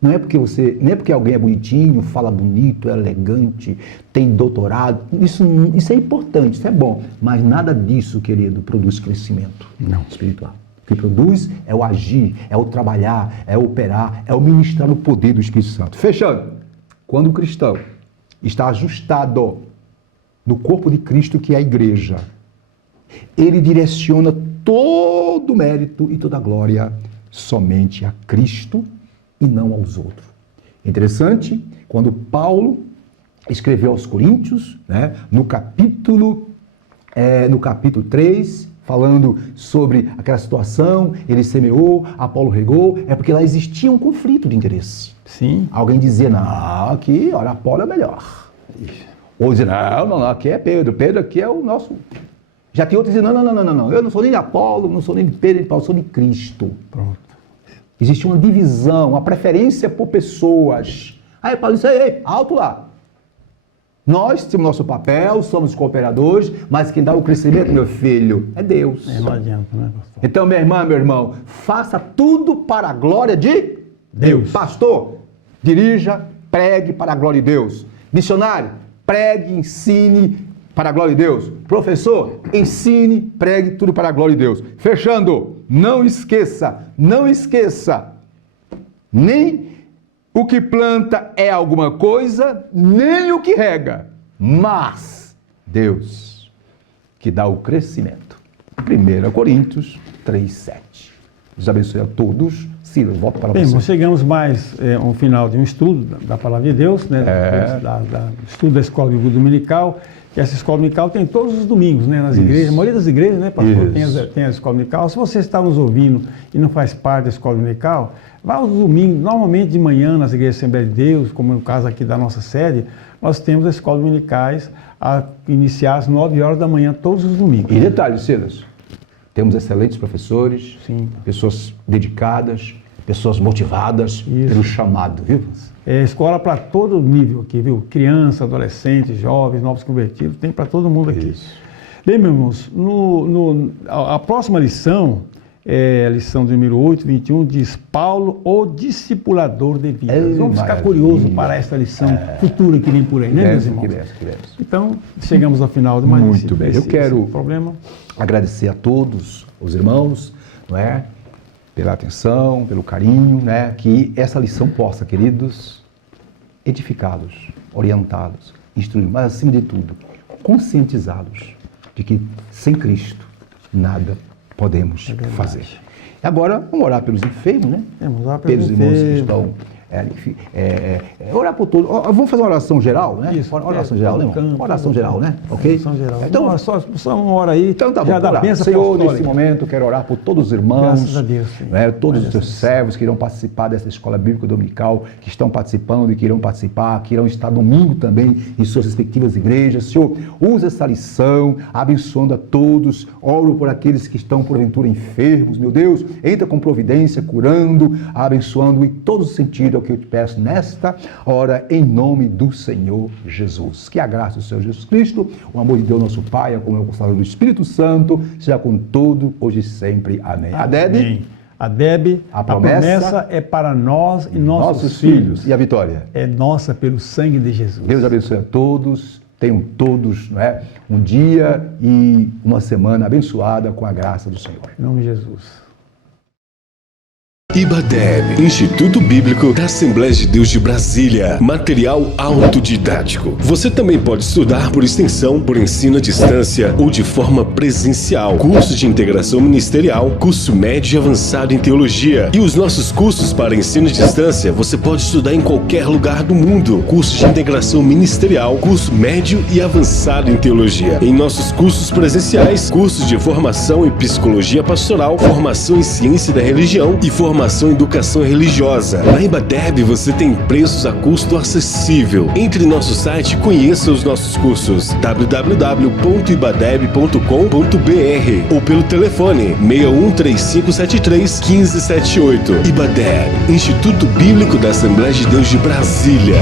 Não é porque alguém é bonitinho, fala bonito, é elegante, tem doutorado. Isso é importante, isso é bom. Mas nada disso, querido, produz crescimento espiritual. O que produz é o agir, é o trabalhar, é o operar, é o ministrar no poder do Espírito Santo. Fechando. Quando o cristão está ajustado no corpo de Cristo, que é a igreja, ele direciona todo o mérito e toda a glória somente a Cristo e não aos outros. Interessante, quando Paulo escreveu aos Coríntios, né, no capítulo 3, falando sobre aquela situação, ele semeou, Apolo regou, é porque lá existia um conflito de interesse. Sim. Alguém dizia, não, aqui, olha, Apolo é melhor. Ou dizia, não, aqui é Pedro aqui é o nosso... Já tem outros dizendo, não, eu não sou nem de Apolo, não sou nem de Pedro, nem de Paulo, sou de Cristo. Pronto. Existe uma divisão, uma preferência por pessoas. Aí Paulo disse, ei, alto lá. Nós temos nosso papel, somos cooperadores, mas quem dá o crescimento, meu filho, é Deus. Não adianta, né, pastor? Então, minha irmã, meu irmão, faça tudo para a glória de Deus. Pastor, dirija, pregue para a glória de Deus. Missionário, pregue, ensine para a glória de Deus. Professor, ensine, pregue tudo para a glória de Deus. Fechando, não esqueça, nem o que planta é alguma coisa, nem o que rega, mas Deus que dá o crescimento. 1 Coríntios 3:7. Deus abençoe a todos. Silas, volto para você. Bem, nós chegamos mais ao final de um estudo da Palavra de Deus, né? Estudo da Escola Bíblica Dominical. E essa Escola Dominical tem todos os domingos, né? Nas igrejas, a maioria das igrejas, né, pastor? Tem a Escola Dominical. Se você está nos ouvindo e não faz parte da Escola Dominical, vá aos domingos, normalmente de manhã, nas igrejas Assembleia de Deus, como no caso aqui da nossa sede, nós temos as escolas dominicais a iniciar às 9 horas da manhã, todos os domingos. E detalhe, Silas, temos excelentes professores, pessoas dedicadas, pessoas motivadas pelo chamado, viu? É escola para todo nível aqui, viu? Criança, adolescentes, jovens, novos convertidos, tem para todo mundo aqui. Isso. Bem, meus irmãos, a próxima lição, a lição de número 8, 21, diz Paulo, o discipulador de vidas. Vamos ficar curiosos para esta lição futura que vem por aí, né, meus irmãos? Então, chegamos ao final de mais Muito bem. Eu quero problema. Agradecer a todos os irmãos, não é? Pela atenção, pelo carinho, né? Que essa lição possa, queridos, edificá-los, orientá-los, instruí-los, mas acima de tudo, conscientizá-los de que sem Cristo nada podemos fazer. E agora, vamos orar pelos enfermos, né? Vamos orar pelos irmãos que estão Orar por todos. Vamos fazer uma oração geral, né? Isso, Oração geral, né, irmão? Oração geral, né? Ok? Oração geral. Então, só uma hora aí, então tá bom, já dá bênção Senhor, apostólica. nesse momento, quero orar por todos os irmãos, Graças a Deus, Senhor. né, todos os teus servos que irão participar dessa escola bíblica dominical, que estão participando e que irão participar, que irão estar domingo também em suas respectivas igrejas. Senhor, usa essa lição, abençoando a todos. Oro por aqueles que estão, porventura, enfermos. Meu Deus, entra com providência, curando, abençoando em todo sentido, é o que eu te peço nesta hora, em nome do Senhor Jesus. Que a graça do Senhor Jesus Cristo, o amor de Deus nosso Pai, a comunhão constante do Espírito Santo, seja com todo, hoje e sempre. Amém. Amém. A promessa é para nós e nossos filhos. E a vitória? É nossa pelo sangue de Jesus. Deus abençoe a todos. Tenham todos, não é, um dia e uma semana abençoada com a graça do Senhor. Em nome de Jesus. IBADEB, Instituto Bíblico da Assembleia de Deus de Brasília. Material autodidático. Você também pode estudar por extensão, por ensino à distância ou de forma presencial. Curso de integração ministerial, curso médio e avançado em teologia. E os nossos cursos para ensino à distância, você pode estudar em qualquer lugar do mundo. Curso de integração ministerial, curso médio e avançado em teologia. Em nossos cursos presenciais, cursos de formação em psicologia pastoral, formação em ciência da religião e formação em educação religiosa. Na IBADEB você tem preços a custo acessível. Entre em nosso site e conheça os nossos cursos www.ibadeb.com.br ou pelo telefone 613573 1578. IBADEB, Instituto Bíblico da Assembleia de Deus de Brasília.